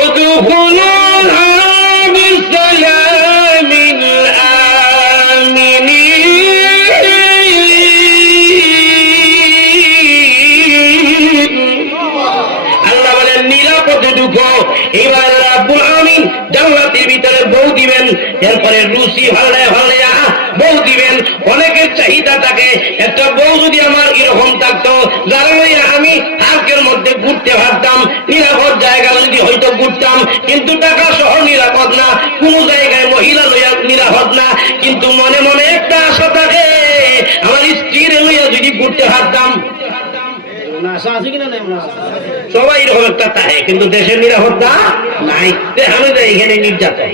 উদখুলুহা বিসালামিন আমিনিন। আল্লাহ বলেন নিরাপদে ঢুকো। এবার রাব্বুল আমিন জান্নাতের ভিতরে বউ দিবেন, এরপরে রুচি ভালো ভালো বউ দিবেন। অনেকের চাহিদা থাকে, একটা বউ যদি আমার এরকম থাকতো, যারা আমি পার্কের মধ্যে ঘুরতে পারতাম, নিরাপদ জায়গা যদি হয়তো ঘুরতাম, কিন্তু টাকা সহ নিরাপদ না, কোন জায়গায় মহিলা লইয়া নিরাপদ না। কিন্তু মনে মনে একটা আশা থাকে, আমার স্ত্রীর লইয়া যদি ঘুরতে পারতাম। সবাই এরকম একটা থাকে, কিন্তু দেশের নিরাপত্তা নাই। দেখানো যায় এখানে নির্যাতন।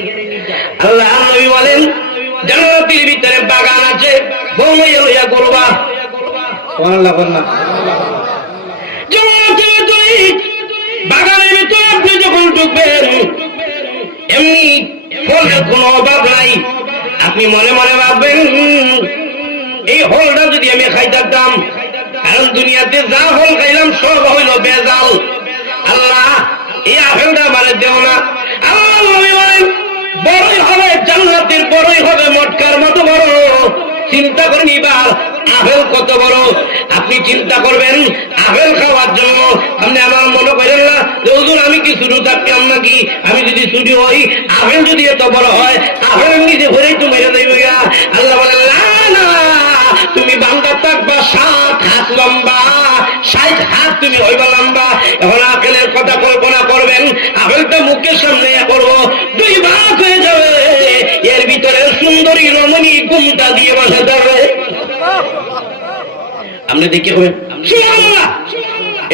আল্লাহ নবী বলেন, জান্নাতের ভিতরে বাগান আছে, বউ লইয়া লইয়া করবা। বাগানের ভিতরে আপনি যখন ঢুকবেন, এমনি ফলের কোন অভাব নাই। আপনি মনে মনে ভাববেন, এই ফলটা যদি আমি খাইতাম, কারণ দুনিয়াতে যা ফল খাইলাম সব হইল বেজাল। আল্লাহ এই আপেলটা মানে দেও না। আল্লাহ নবী বলেন, বড়ই হবে জান্নাতের, বড়ই হবে মটকার মতো বড়। চিন্তা করেন এবার আপেল কত বড়। আপনি চিন্তা করবেন আপেল খাওয়ার জন্য। আপনি আমার মনে করেন না যে হুজুর আমি কি শুরু থাকতাম নাকি, আমি যদি ছুটি হই, আপেল যদি এত বড় হয়, আপেল নিজে ভরেই তো মেরে দেবে। আল্লাহ বলেন, না না, তুমি বান্দা থাকবা 7 হাত লম্বা, 60 হাত তুমি হইবা লম্বা। এখন আপেলের কথা কল্পনা করবেন, আপেলটা মুখের সামনে করবো, 2 ভাগ হয়ে যাবে, এর ভিতরে সুন্দরী রমণী ঘুমটা দিয়ে বসে যাবে। আপনি দেখে হবেন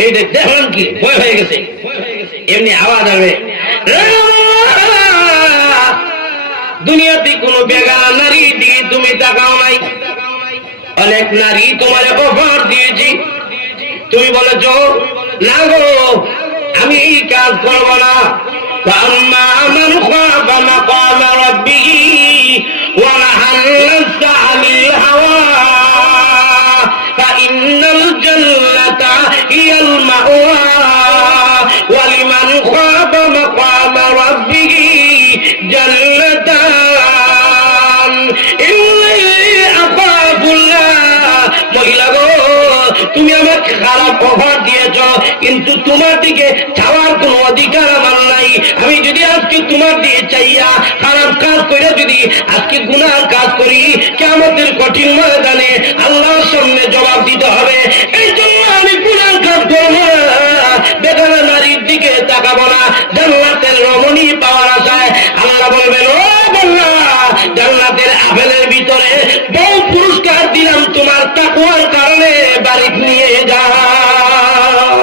এই দেখলাম কি ভয় হয়ে গেছে, এমনি আওয়াজ হবে, দুনিয়াতে কোনো বেগানা নারীর দিকে তুমি তাকাও নাই। অনেক নারী তোমার অফার দিয়েছি, তুমি বলেছ না গো আমি এই কাজ করব না। فأما من خاف مقام ربه ونهى النفس عن الهوى فإن الجنة هي المأوى ولمن خاف مقام ربه جنتان إني أخاف الله। মহিলা গো, তুমি আমাকে খারাপ অফার দিয়েছ, কিন্তু তোমার দিকে চাওয়ার কোনো অধিকার আমার নাই। আমি যদি আজকে তোমার দিয়ে চাইয়া খারাপ কাজ করে যদি আজকে গুনাহ কাজ করি, কিয়ামতের কঠিন ময়দানে আল্লাহর সামনে জবাব দিতে হবে। এই জন্য জান্নাতের রমণী পাওয়ার আশায় আল্লাহ বলবেন, ও বান্দা, জান্নাতের আপেলের ভিতরে বহু পুরস্কার দিলাম তোমার তাকওয়ার কারণে, বাড়ি নিয়ে যাও।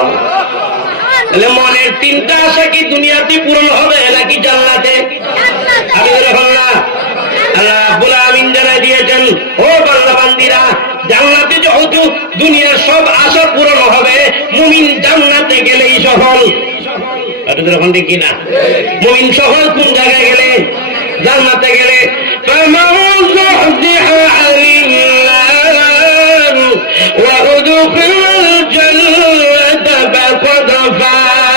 তাহলে মনের তিনটা আশা কি দুনিয়াতে পূরণ হবে নাকি জান্নাতে? আমি যখন না আল্লাহ রাব্বুল আমিন জানাই দিয়েছেন, ও বান্দা বান্দিরা, জান্নাতে যেহেতু দুনিয়ার সব আশা পূরণ হবে, মুমিন জান্নাতে গেলেই সফল। এটা যখন দেখি না মুমিন সফল কোন জায়গায় গেলে? জান্নাতে গেলে। فمن زحزح عن النار وأدخل الجنة فقد فاز।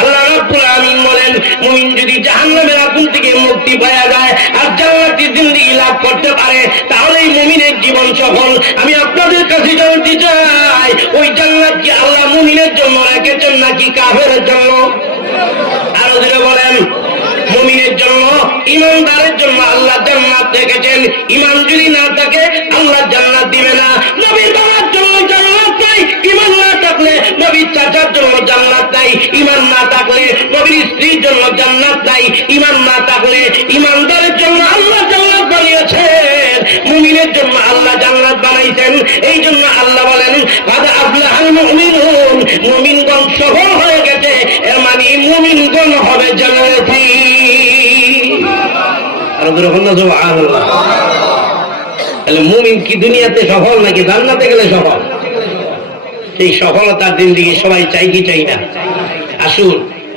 আল্লাহ রাব্বুল আমিন বলেন, মুমিন যদি জাহান্নামের আগুন থেকে মুক্তি পাওয়া যায় আর জান্নাতি জিন্দেগি লাভ করতে পারে, তাহলেই মুমিনের জীবন সফল। আমি আপনাদের কাছে জানতে চাই, ওই জান্নাত কি আল্লাহ মুমিনের জন্য রেখেছেন নাকি কাফেরের জন্য? আরো ধরে বলেন, মুমিনের জন্য, ইমানদারের জন্য আল্লাহ জান্নাত রেখেছেন। ইমান যদি না থাকে আল্লাহ জান্নাত দিবে না। নবীর বাবার জন্য জান্নাত নাই, ইমান না থাকলে। নবীর চাচার জন্য জান্নাত নাই, ইমান না থাকলে। নবীর স্ত্রীর জন্য জান্নাত নাই, ইমান না থাকলে। ইমানদারের জন্য আল্লাহ জান্নাত বানিয়েছেন, মুমিনের জন্য আল্লাহ জান্নাত বানাইছেন। এই জন্য আল্লাহ বলেন, কাদ আফলাহাল মুমিনুন, মুমিনগণ সফল হয়ে গেছে, এর মানে মুমিনগণ হবে জান্নাতি। আর যখন না সুবহানাল্লাহ, তাহলে মুমিন কি দুনিয়াতে সফল নাকি জান্নাতে গেলে সফল? সেই সফলতার জিন্দেগি সবাই চাই কি চাই না? আসুন,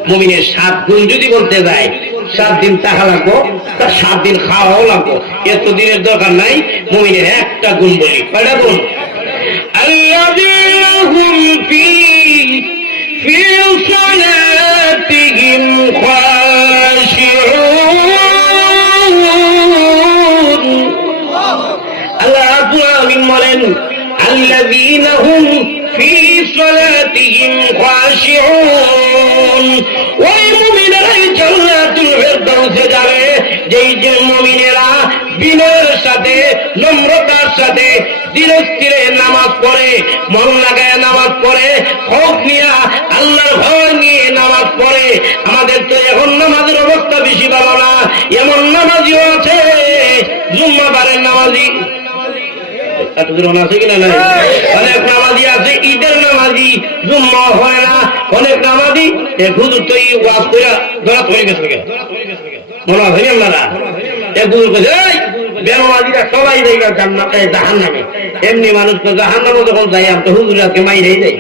মুমিনের 7 গুণ যদি বলতে যায়, 7 দিন টাকা লাগবো, তার 7 দিন খাওয়াও লাগবো। এত দিনের দরকার নাই, মুমিনের একটা গুণ বলি। কয়টা গুণ? আল্লাযীনা হুম ফি সালাতিহিম খাশিউন। আল্লাহ রাব্বুল আমিন বলেন, আল্লাযীনা হুম ফি সালাতিহিম খাশিউন। ওই মুমিনেরাই জান্নাতুল ফিরদাউসে যাবে, যেই যে মুমিনেরা বিনয়ের সাথে, নম্রতার সাথে, ধীরে নামাজ পড়ে, মন লাগায় নামাজ পড়ে, খৌফ নিয়ে, আল্লাহর ভয় নিয়ে নামাজ পড়ে। আমাদের তো এখন নামাজের অবস্থা বেশি ভালো না। এমন নামাজিও আছে, জুম্মাবারের নামাজি, আছে কিনা নাই? অনেক নামাজি আছে ঈদের নামাজি, জুম্মা হয় না। অনেক নামাজি হুজুর তো ওয়াজ করে ধরা হয়ে গেছে, মনে আছে আপনারা? বেনামাজিরা সবাই জায়গা জান্নাতে জাহান্নামে। এমনি মানুষ তো জাহান্নামে যখন যাই, আমি তো হুজুর আজকে মাইরেই যাই।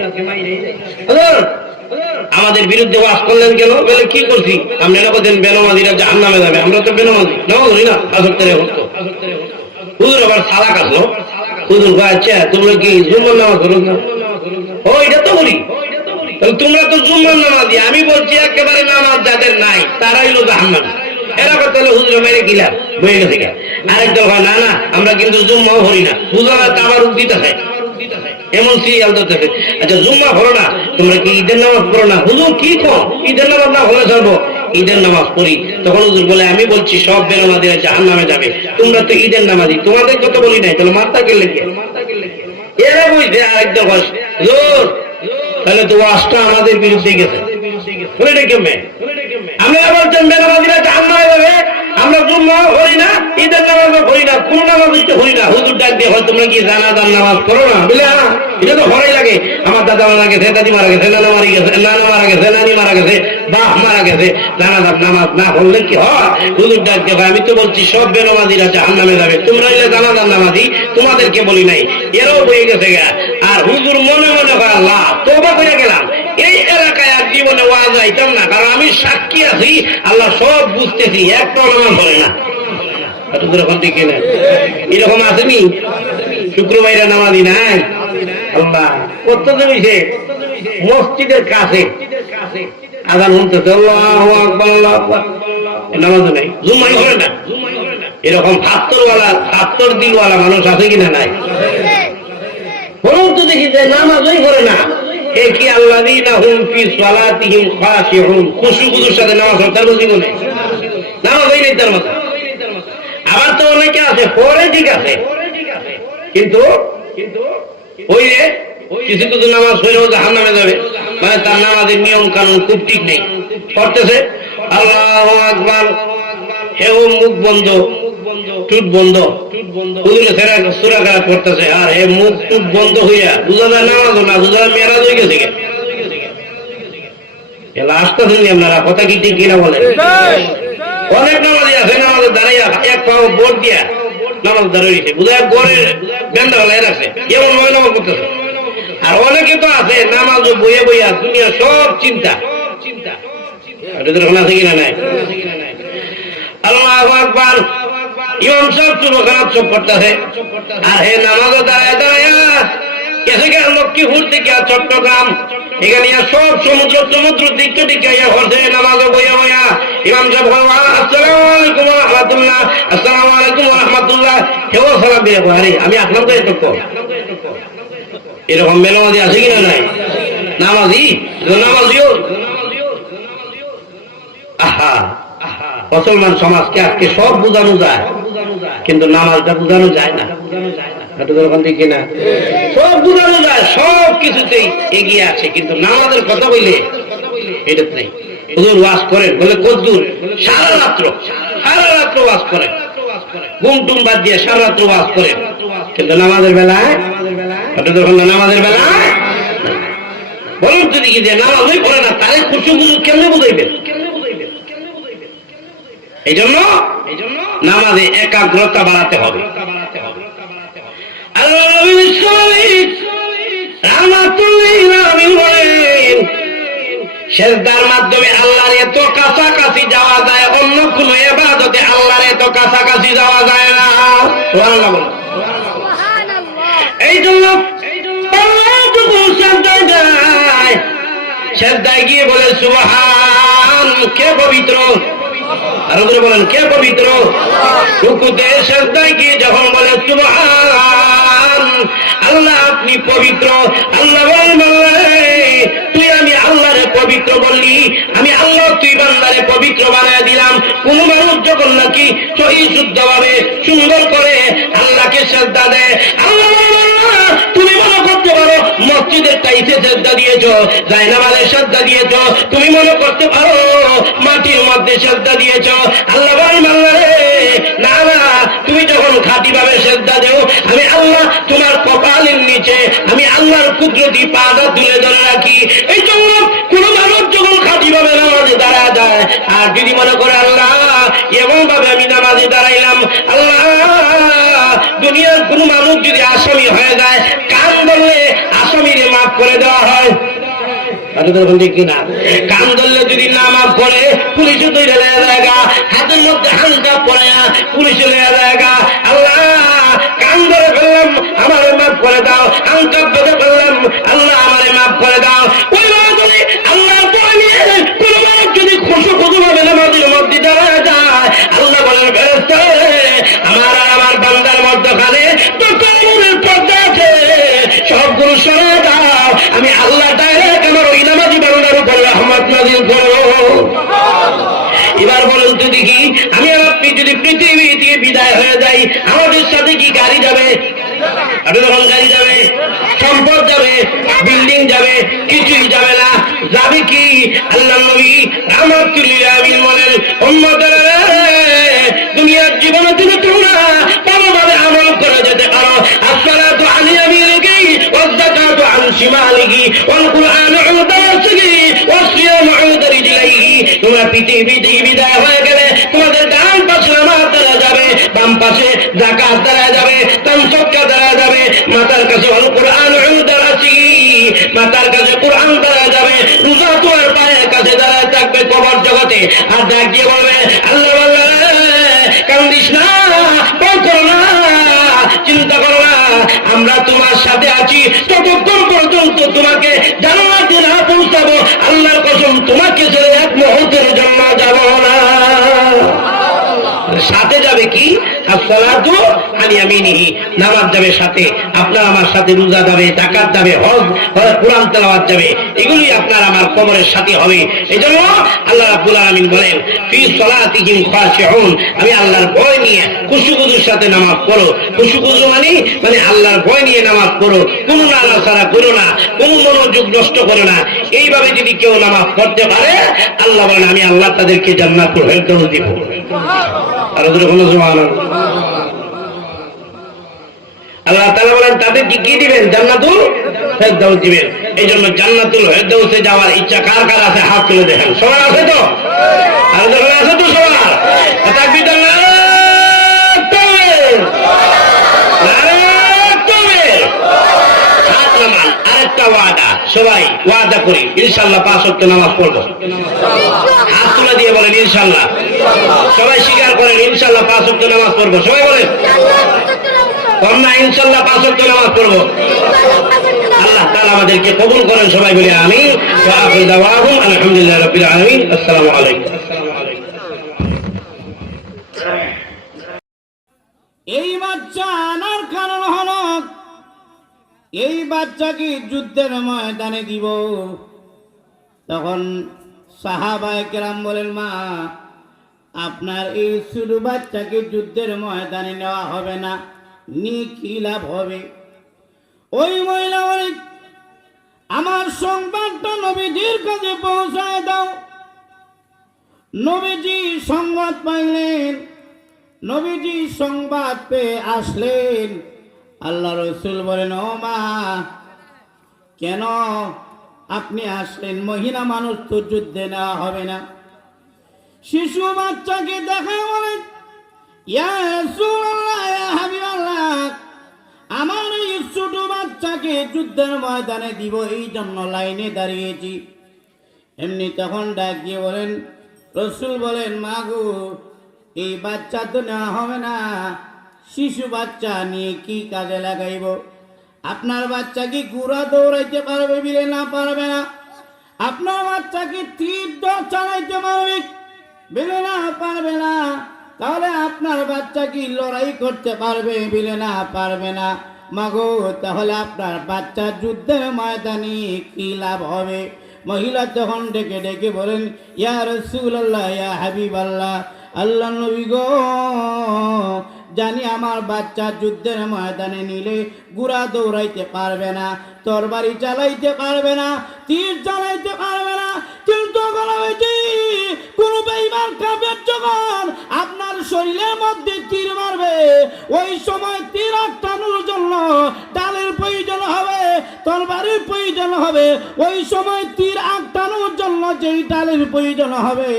আমাদের বিরুদ্ধে ওয়াজ করলেন কেন? বলে কি করছি? আপনারা বলছেন বেনামাজিরা জাহান্নামে যাবে। আমরা তো বেনামাজি নামাজ ধরি না, আসর করে হতো। হুজুর আবার সালাক আসলো। হুজুর ভাই, আচ্ছা তোমরা কি জুম্মার নামাজ ধরো না? ও, এটা তো বলি, তোমরা তো জুম্মার নামাজি। আমি বলছি একেবারে নামাজ যাদের নাই তারাই হলো জাহান্নামী। এরা কথা হুজুর মেরে গিলাম বয়ে গেছে। আরেকদল হয়, না না, আমরা কিন্তু জুম্মাও করি না। হুজুর আমার উদ্দিত আছে, এমন সিরিয়াল ধরতেছে। আচ্ছা, জুম্মা হলো না, তোমরা কি ঈদের নামাজ পড়ো না? হুজুর কি কম, ঈদের নামাজ না হলে চলবো? ঈদের নামাজ পড়ি। তখন হুজুর বলে, আমি বলছি সব বেনামাজিরা জাহান্নামে যাবে, তোমরা তো ঈদের নামাজি, তোমাদের কথা বলি নাই, তাহলে মাথা গেলে কে? এরা বুঝছে। আরেকদল হুজুর, তাহলে তো ওয়াজটা আমাদের বিরুদ্ধে গেছে। আপনারা বলছেন বেনামাজিরা জাহান্নামে যাবে, আমরা জুম্মাও করি না, ঈদের নামাজও করি না, কোন নামাজই তো করি না। হুজুর ডাক দিয়ে, হয় তোমরা কি জানাজার নামাজ পড়ো না? বলে হ্যাঁ, এটা তো ভয় লাগে। আমার দাদা মারা গেছে, দাদি মারা গেছে, নানা মারা গেছে, নানা মারা গেছে, নানি মারা গেছে, বাপ মারা গেছে, জানাজার নামাজ না পড়লে কি হয়? হুজুর ডাক দিয়ে, আমি তো বলছি সব বেনামাজিরা জাহান্নামে যাবে, তোমরা এলে জানাজার নামাজি, তোমাদেরকে বলি নাই। এরাও বয়ে গেছে গা। আর হুজুর মনে মনে হয়, আল্লাহ তওবা করে গেলাম, এই এলাকায় আর জীবনে ওয়াজ আইতাম না, কারণ আমি সাক্ষী আছি, আল্লাহ সব বুঝতেছি, একটা নামাজ পড়ে না। এরকম আসেনি? শুক্রবারে নামাজি নাই। আল্লাহ কত জমিছে মসজিদের কাছে আজান শুনতেছে, আল্লাহু আকবার, আল্লাহু আকবার, নামাজও নাই, জুম্মাই করে না। এরকম ৭০ দিলওয়ালা মানুষ আছে কিনা নাই? বরং তো দেখি যে নামাজই করে না। এ কি আল্লাযীনা হুম ফি সালাতিহিম খাশিউন, খুশুখুজুর সাথে নামাজ পড়ে, তার জীবনে নামাজই নেই তার মতো। আবার তো অনেকে আছে পরে, ঠিক আছে, কিন্তু ওই যে কিছু কিছু নামাজ পড়েও জাহান্নামে যাবে, মানে তার নামাজের নিয়ম কানুন খুব ঠিক নেই, পড়তেছে আল্লাহু আকবার, হেও মুখ বন্ধ, টুট বন্ধ, হুজুরে সূরা কারাত পড়তেছে, আর হে মুখ টুট বন্ধ হইয়া বুঝা যায় নামাজও না, বুঝা যায় মেরাজ হয়ে গেছে। এলা আসতেছেন আপনারা, কথা কি ঠিক কিনা বলেন? অনেক নামাজি আছে নামাজের দাঁড়াইয়া এক পাও বোর্ড দিয়া নামাজ দাঁড়িয়েছে, বুঝায় গড়ের বেন্দা হলাই রাখছে, এমন ভাবে নামাজ করতেছে। আর অনেকে তো আছে নামাজ বইয়া বইয়া দুনিয়া সব চিন্তা, আছে কিনা নাই? আল্লাহু আকবার, ইমাম সাহেব চুরখানাত সব করতেছে, আর হে নামাজও দাঁড়ায় দাঁড়াইয়া কেসে গেল লক্ষ্মীপুর থেকে চট্টগ্রাম, এখানে সব সমুদ্র সমুদ্র দিকে দিকে হচ্ছে নামাজও বইয়া বইয়া। ইমাম সাহেব আসসালামু আলাইকুম ওয়া রাহমাতুল্লাহ, আসসালামু আলাইকুম ওয়া রাহমাতুল্লাহ, হেও সালাম দিয়ে আরে আমি আসলাম তো এত এরকম মেলামাজি আছে কিনা নাই? নামাজি নামাজিও আহা, মুসলমান সমাজকে আজকে সব বোঝানো যায়, কিন্তু নামাজটা বোঝানো যায় না। কিনা সব বোঝানো যায়, সব কিছুতেই এগিয়ে আছে, কিন্তু নামাজের কথা বললে এটা নেই। হুজুর ওয়াজ করেন বলে কদ্দুর, সারা রাত্র ওয়াজ করেন, ঘুম টুম বাদ দিয়ে সারা রাত্র ওয়াজ করেন, কিন্তু নামাজের বেলায় নামাজের বেলায় বলুন যদি কি যে নামাজই পড়ে না, তাহলে খুশি কেমনে বুঝাইবেন? এই জন্য নামাজে একাগ্রতা বাড়াতে হবে। সেজদার মাধ্যমে আল্লাহর এত কাছাকাছি যাওয়া যায়, অন্য কোন ইবাদতে আল্লাহর এত কাছাকাছি যাওয়া যায় না। সুবহানাল্লাহ। এই জন্য সেজদায় গিয়ে বলে সুবহান, কে পবিত্র? আর ওদের বলেন কে পবিত্র? রুকুতে সেজদায় গিয়ে যখন বলে সুবহান, আল্লাহ আপনি পবিত্র, আল্লাহ বলেন তুই আমি আল্লাহরে পবিত্র বললি, আমি আল্লাহ তুই বান্দারে পবিত্র বানায় দিলাম। কোন মানুষ যখন নাকি সহি শুদ্ধ ভাবে সুন্দর করে আল্লাহকে সেজদা দেয়, আল্লাহ তুমি মনে করতে পারো মসজিদের টাইসে সেজদা দিয়েছ, জায়নামাজে সেজদা দিয়েছ, তুমি মনে করতে পারো মাটির মধ্যে সেজদা দিয়েছ, আল্লাহ বলেন আল্লাহ রে না না, তুমি যখন খাঁটি ভাবে সেজদা দেও, আমি আল্লাহ তোমার কপালের নিচে আমি আল্লাহর কুদরতি পাটা তুলে ধরে রাখি। এই জন্য কোন মানুষ যখন খাঁটি ভাবে নামাজে দাঁড়া যায়, আর যদি মনে করে আল্লাহ এমন ভাবে আমি নামাজে দাঁড়াইলাম, আল্লাহ দুনিয়ার কোন মানুষ যদি আসামি হয়ে যায়, কান বললে আসামিরে মাফ করে দেওয়া হয়, কিনা? কান ধরলে যদি না মাফ করে পুলিশে তৈরি জায়গা, হাতের মধ্যে হালকা পড়ে পুলিশে জায়গা, আল্লাহ কান ধরে ফেললাম আমারে মাফ করে দাও, হালকা বেঁধে ফেললাম আল্লাহ আমারে মাফ করে দাও। ওই আল্লাহ যদি খুশু খুশু ভাবে নামাজের মধ্যে দাঁড়ায় যায়, আল্লাহ বলেন ফেরেশতা আমার আর আমার বান্দার মধ্যখানে তো কানুনের পর্দা আছে, সবগুলো সরে দাও, আমি আল্লাহ ডাইরেক্ট আমার ওই নামাজি বান্দার উপর রহমত নাযিল করো। এবার বলুন তো দেখি, আমি আর আপনি যদি পৃথিবী থেকে বিদায় হয়ে যাই, আমাদের সাথে কি গাড়ি যাবে? যখন গাড়ি যাবে, সম্পদ যাবে, বিল্ডিং যাবে, কিছুই যাবে না। যাবে কি? আল্লাহ নবী রাহমাতুল লিল আলামিন বলেন, উম্মতেরা দুনিয়ার জীবনে তুমি তোমরা ভালোভাবে আমল করে যেতে পারো। আসসালাতু আলা ইয়ামিনিহি ওয়াজ যাকাতু আন শিমালিহি ওয়াল কুরআনু ইনদা রাসিহি ওয়াস সিয়ামু ইনদা রিজলিহি। তোমরা পৃথিবী থেকে বিদায় হয়ে গেলে তোমাদের ডান পাশে নামাজ দাঁড়া যাবে, বাম পাশে যাকাত দাঁড়া যাবে, দান সদকা দাঁড়া যাবে, মাথার কাছে আল কুরআন ইনদা রাসিহি, মাথার কাছে কুরআন দাঁড়া যাবে, রোজা তোমার পায়ের কাছে দাঁড়ায় থাকবে কবর জগতে। আর ডাক দিয়ে বলবে আল্লাহ কান্দিস না, ভয় করো না, চিন্তা করো না, আমরা তোমার সাথে আছি ততক্ষণ পর্যন্ত তোমাকে জান্নাতে না পৌঁছাবো, আল্লাহর কসম তোমাকে ছেড়ে এক মুহূর্তের জন্য যাব না। সাথে যাবে কি? আসসালাতু আন ইয়ামিনিহি, নামাজ যাবে সাথে, আপনার আমার সাথে রোজা যাবে, যাকাত যাবে, হজ, কোরআন তেলাওয়াত যাবে, এগুলি আপনার আমার কবরের সাথে হবে। এজন্য আল্লাহ রাব্বুল আলামিন বলেন ফি সালাতিহিম খাশিউন, আমি আল্লাহর ভয় নিয়ে খুশুখুজুর সাথে নামাজ পড়ো। খুশুখুজু মানে আল্লাহর ভয় নিয়ে নামাজ পড়ো, কোনো নাড়াচাড়া করো না, কোনো মনোযোগ নষ্ট করো না। এইভাবে যদি কেউ নামাজ পড়তে পারে, আল্লাহ বলেন আমি আল্লাহ তাদেরকে জান্নাতুল ফেরদাউস দিব। আর যখন সুবহানাল্লাহ, আল্লাহ তাআলা বলেন তাদেরকে কি দিবেন? জান্নাতুল ফেরদাউস দিবেন। এই জন্য জান্নাতুল ফেরদাউসে যাওয়ার ইচ্ছা কার কার আছে? হাত তুলে দেখেন। সবার আছে তো? আর যখন আছে তো সবার? তাকবীর দেন না? আরেকটা ওয়াদা, সবাই ওয়াদা করি ইনশাআল্লাহ 5 ওয়াক্ত নামাজ পড়বো। হাত তুলে দিয়ে বলেন ইনশাআল্লাহ। সবাই স্বীকার করেন ইনশাআল্লাহ 5 ওয়াক্ত নামাজ পড়বো। সবাই বলেন আমরা ইনশাআল্লাহ 5 ওয়াক্ত নামাজ পড়বো। আল্লাহ তাআলা আমাদেরকে কবুল করেন। সবাই বলি আমিন। ওয়া আখিরু দাওয়াহুম আলহামদুলিল্লাহি রাব্বিল আলামিন। আসসালামু আলাইকুম। এই বাচ্চা আনার কারণ হলো এই বাচ্চাকে যুদ্ধের ময়দানে দিব। তখন সাহাবায়ে কেরাম বলেন, মা আপনার এই ছোট বাচ্চাকে যুদ্ধের ময়দানে নেওয়া হবে না, নিয়ে কি লাভ হবে? ওই মহিলা বলেন, আমার সংবাদটা নবীজির কাছে পৌঁছায় দাও। নবীজি সংবাদ পাইলেন। নবীজি সংবাদ পেয়ে আসলেন। আল্লাহ রসুল বলেন, ও মা কেন আপনি আসলেন? মহিলা মানুষ তো যুদ্ধে নেওয়া হবে না। শিশু বাচ্চাকে দেখা বলেন, ইয়া রাসূলুল্লাহ, ইয়া হাবিবাল্লাহ, আমার এই ছোট বাচ্চাকে যুদ্ধের ময়দানে দিব, এই জন্য লাইনে দাঁড়িয়েছি। এমনি তখন ডাক দিয়ে বলেন, রসুল বলেন, মা গো এই বাচ্চা তো নেওয়া হবে না, শিশু বাচ্চা নিয়ে কি কাজে লাগাইব? আপনার বাচ্চা কি ঘোড়া দৌড়াইতে পারবে? বিলে না পারবে না। আপনার বাচ্চা কি তীর চালাইতে পারবে? বিলে না পারবে না। তাহলে আপনার বাচ্চা কি লড়াই করতে পারবে? বিলে না পারবে না। মাগো তাহলে আপনার বাচ্চা যুদ্ধের ময়দানে কি লাভ হবে? মহিলা তখন ডেকে ডেকে বলেন, ইয়া রাসূলুল্লাহ, ইয়া হাবিবাল্লাহ, আল্লাহ নবী গো, জানি আমার বাচ্চা যুদ্ধের ময়দানে নিলে ঘোড়া দৌড়াইতে পারবে না, তরবারি চালাইতে পারবে না, তীর চালাইতে পারবে না। কিন্তু কোন বেঈমান কাফের যখন আপনার শরীরের মধ্যে তীর মারবে, ওই সময় তীর আটকানোর জন্য ডালের প্রয়োজন হবে, তরবারির প্রয়োজন হবে। ওই সময় তীর আটকানোর জন্য যেই ডালের প্রয়োজন হবে,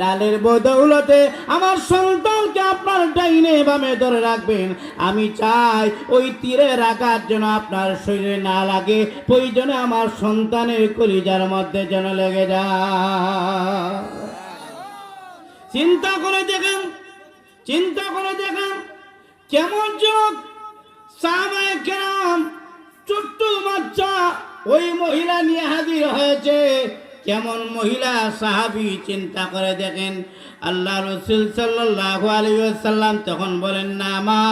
ডালের বদৌলতে আমার সন্তানকে আপনার ডাইনে বামে ধরে রাখবেন। আমি চাই ওই তীরে রাখার জন্য আপনার শরীরে না লাগে, প্রয়োজনে আমার সন্তানের কলিজার মধ্যে যেন লেগে যায়। চিন্তা করে দেখেন, চিন্তা করে দেখেন কেমন যুগ। সাহাবায়ে কেরাম ছোট্ট বাচ্চা ওই মহিলা নিয়ে হাজির হয়েছে। কেমন মহিলা সাহাবী, চিন্তা করে দেখেন। আল্লাহ রাসূল সাল্লাল্লাহু আলাইহি ওয়াসাল্লাম তখন বলেন, না মা,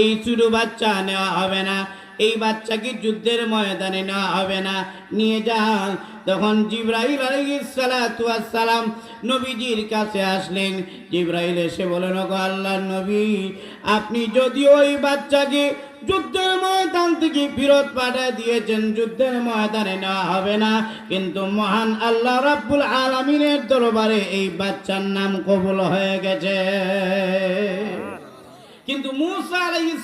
এই ছোট বাচ্চা নেওয়া হবে না, এই বাচ্চাকে যুদ্ধের ময়দানে নেওয়া হবে না, নিয়ে যান। তখন জিবরাইল আলাইহিস সালাতু ওয়াস সালাম নবীজির কাছে আসলেন। জিবরাইল এসে বলেন, ওগো আল্লাহর নবী, আপনি যদি ওই বাচ্চাকে যুদ্ধের ময়দান থেকে ফিরত পাঠিয়ে দিয়েছেন, যুদ্ধের ময়দানে নেওয়া হবে না, কিন্তু মহান আল্লাহ রাব্বুল আলামিনের দরবারে এই বাচ্চার নাম কবুল হয়ে গেছে। কিন্তু মূসা আলাইহিস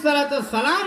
সালাম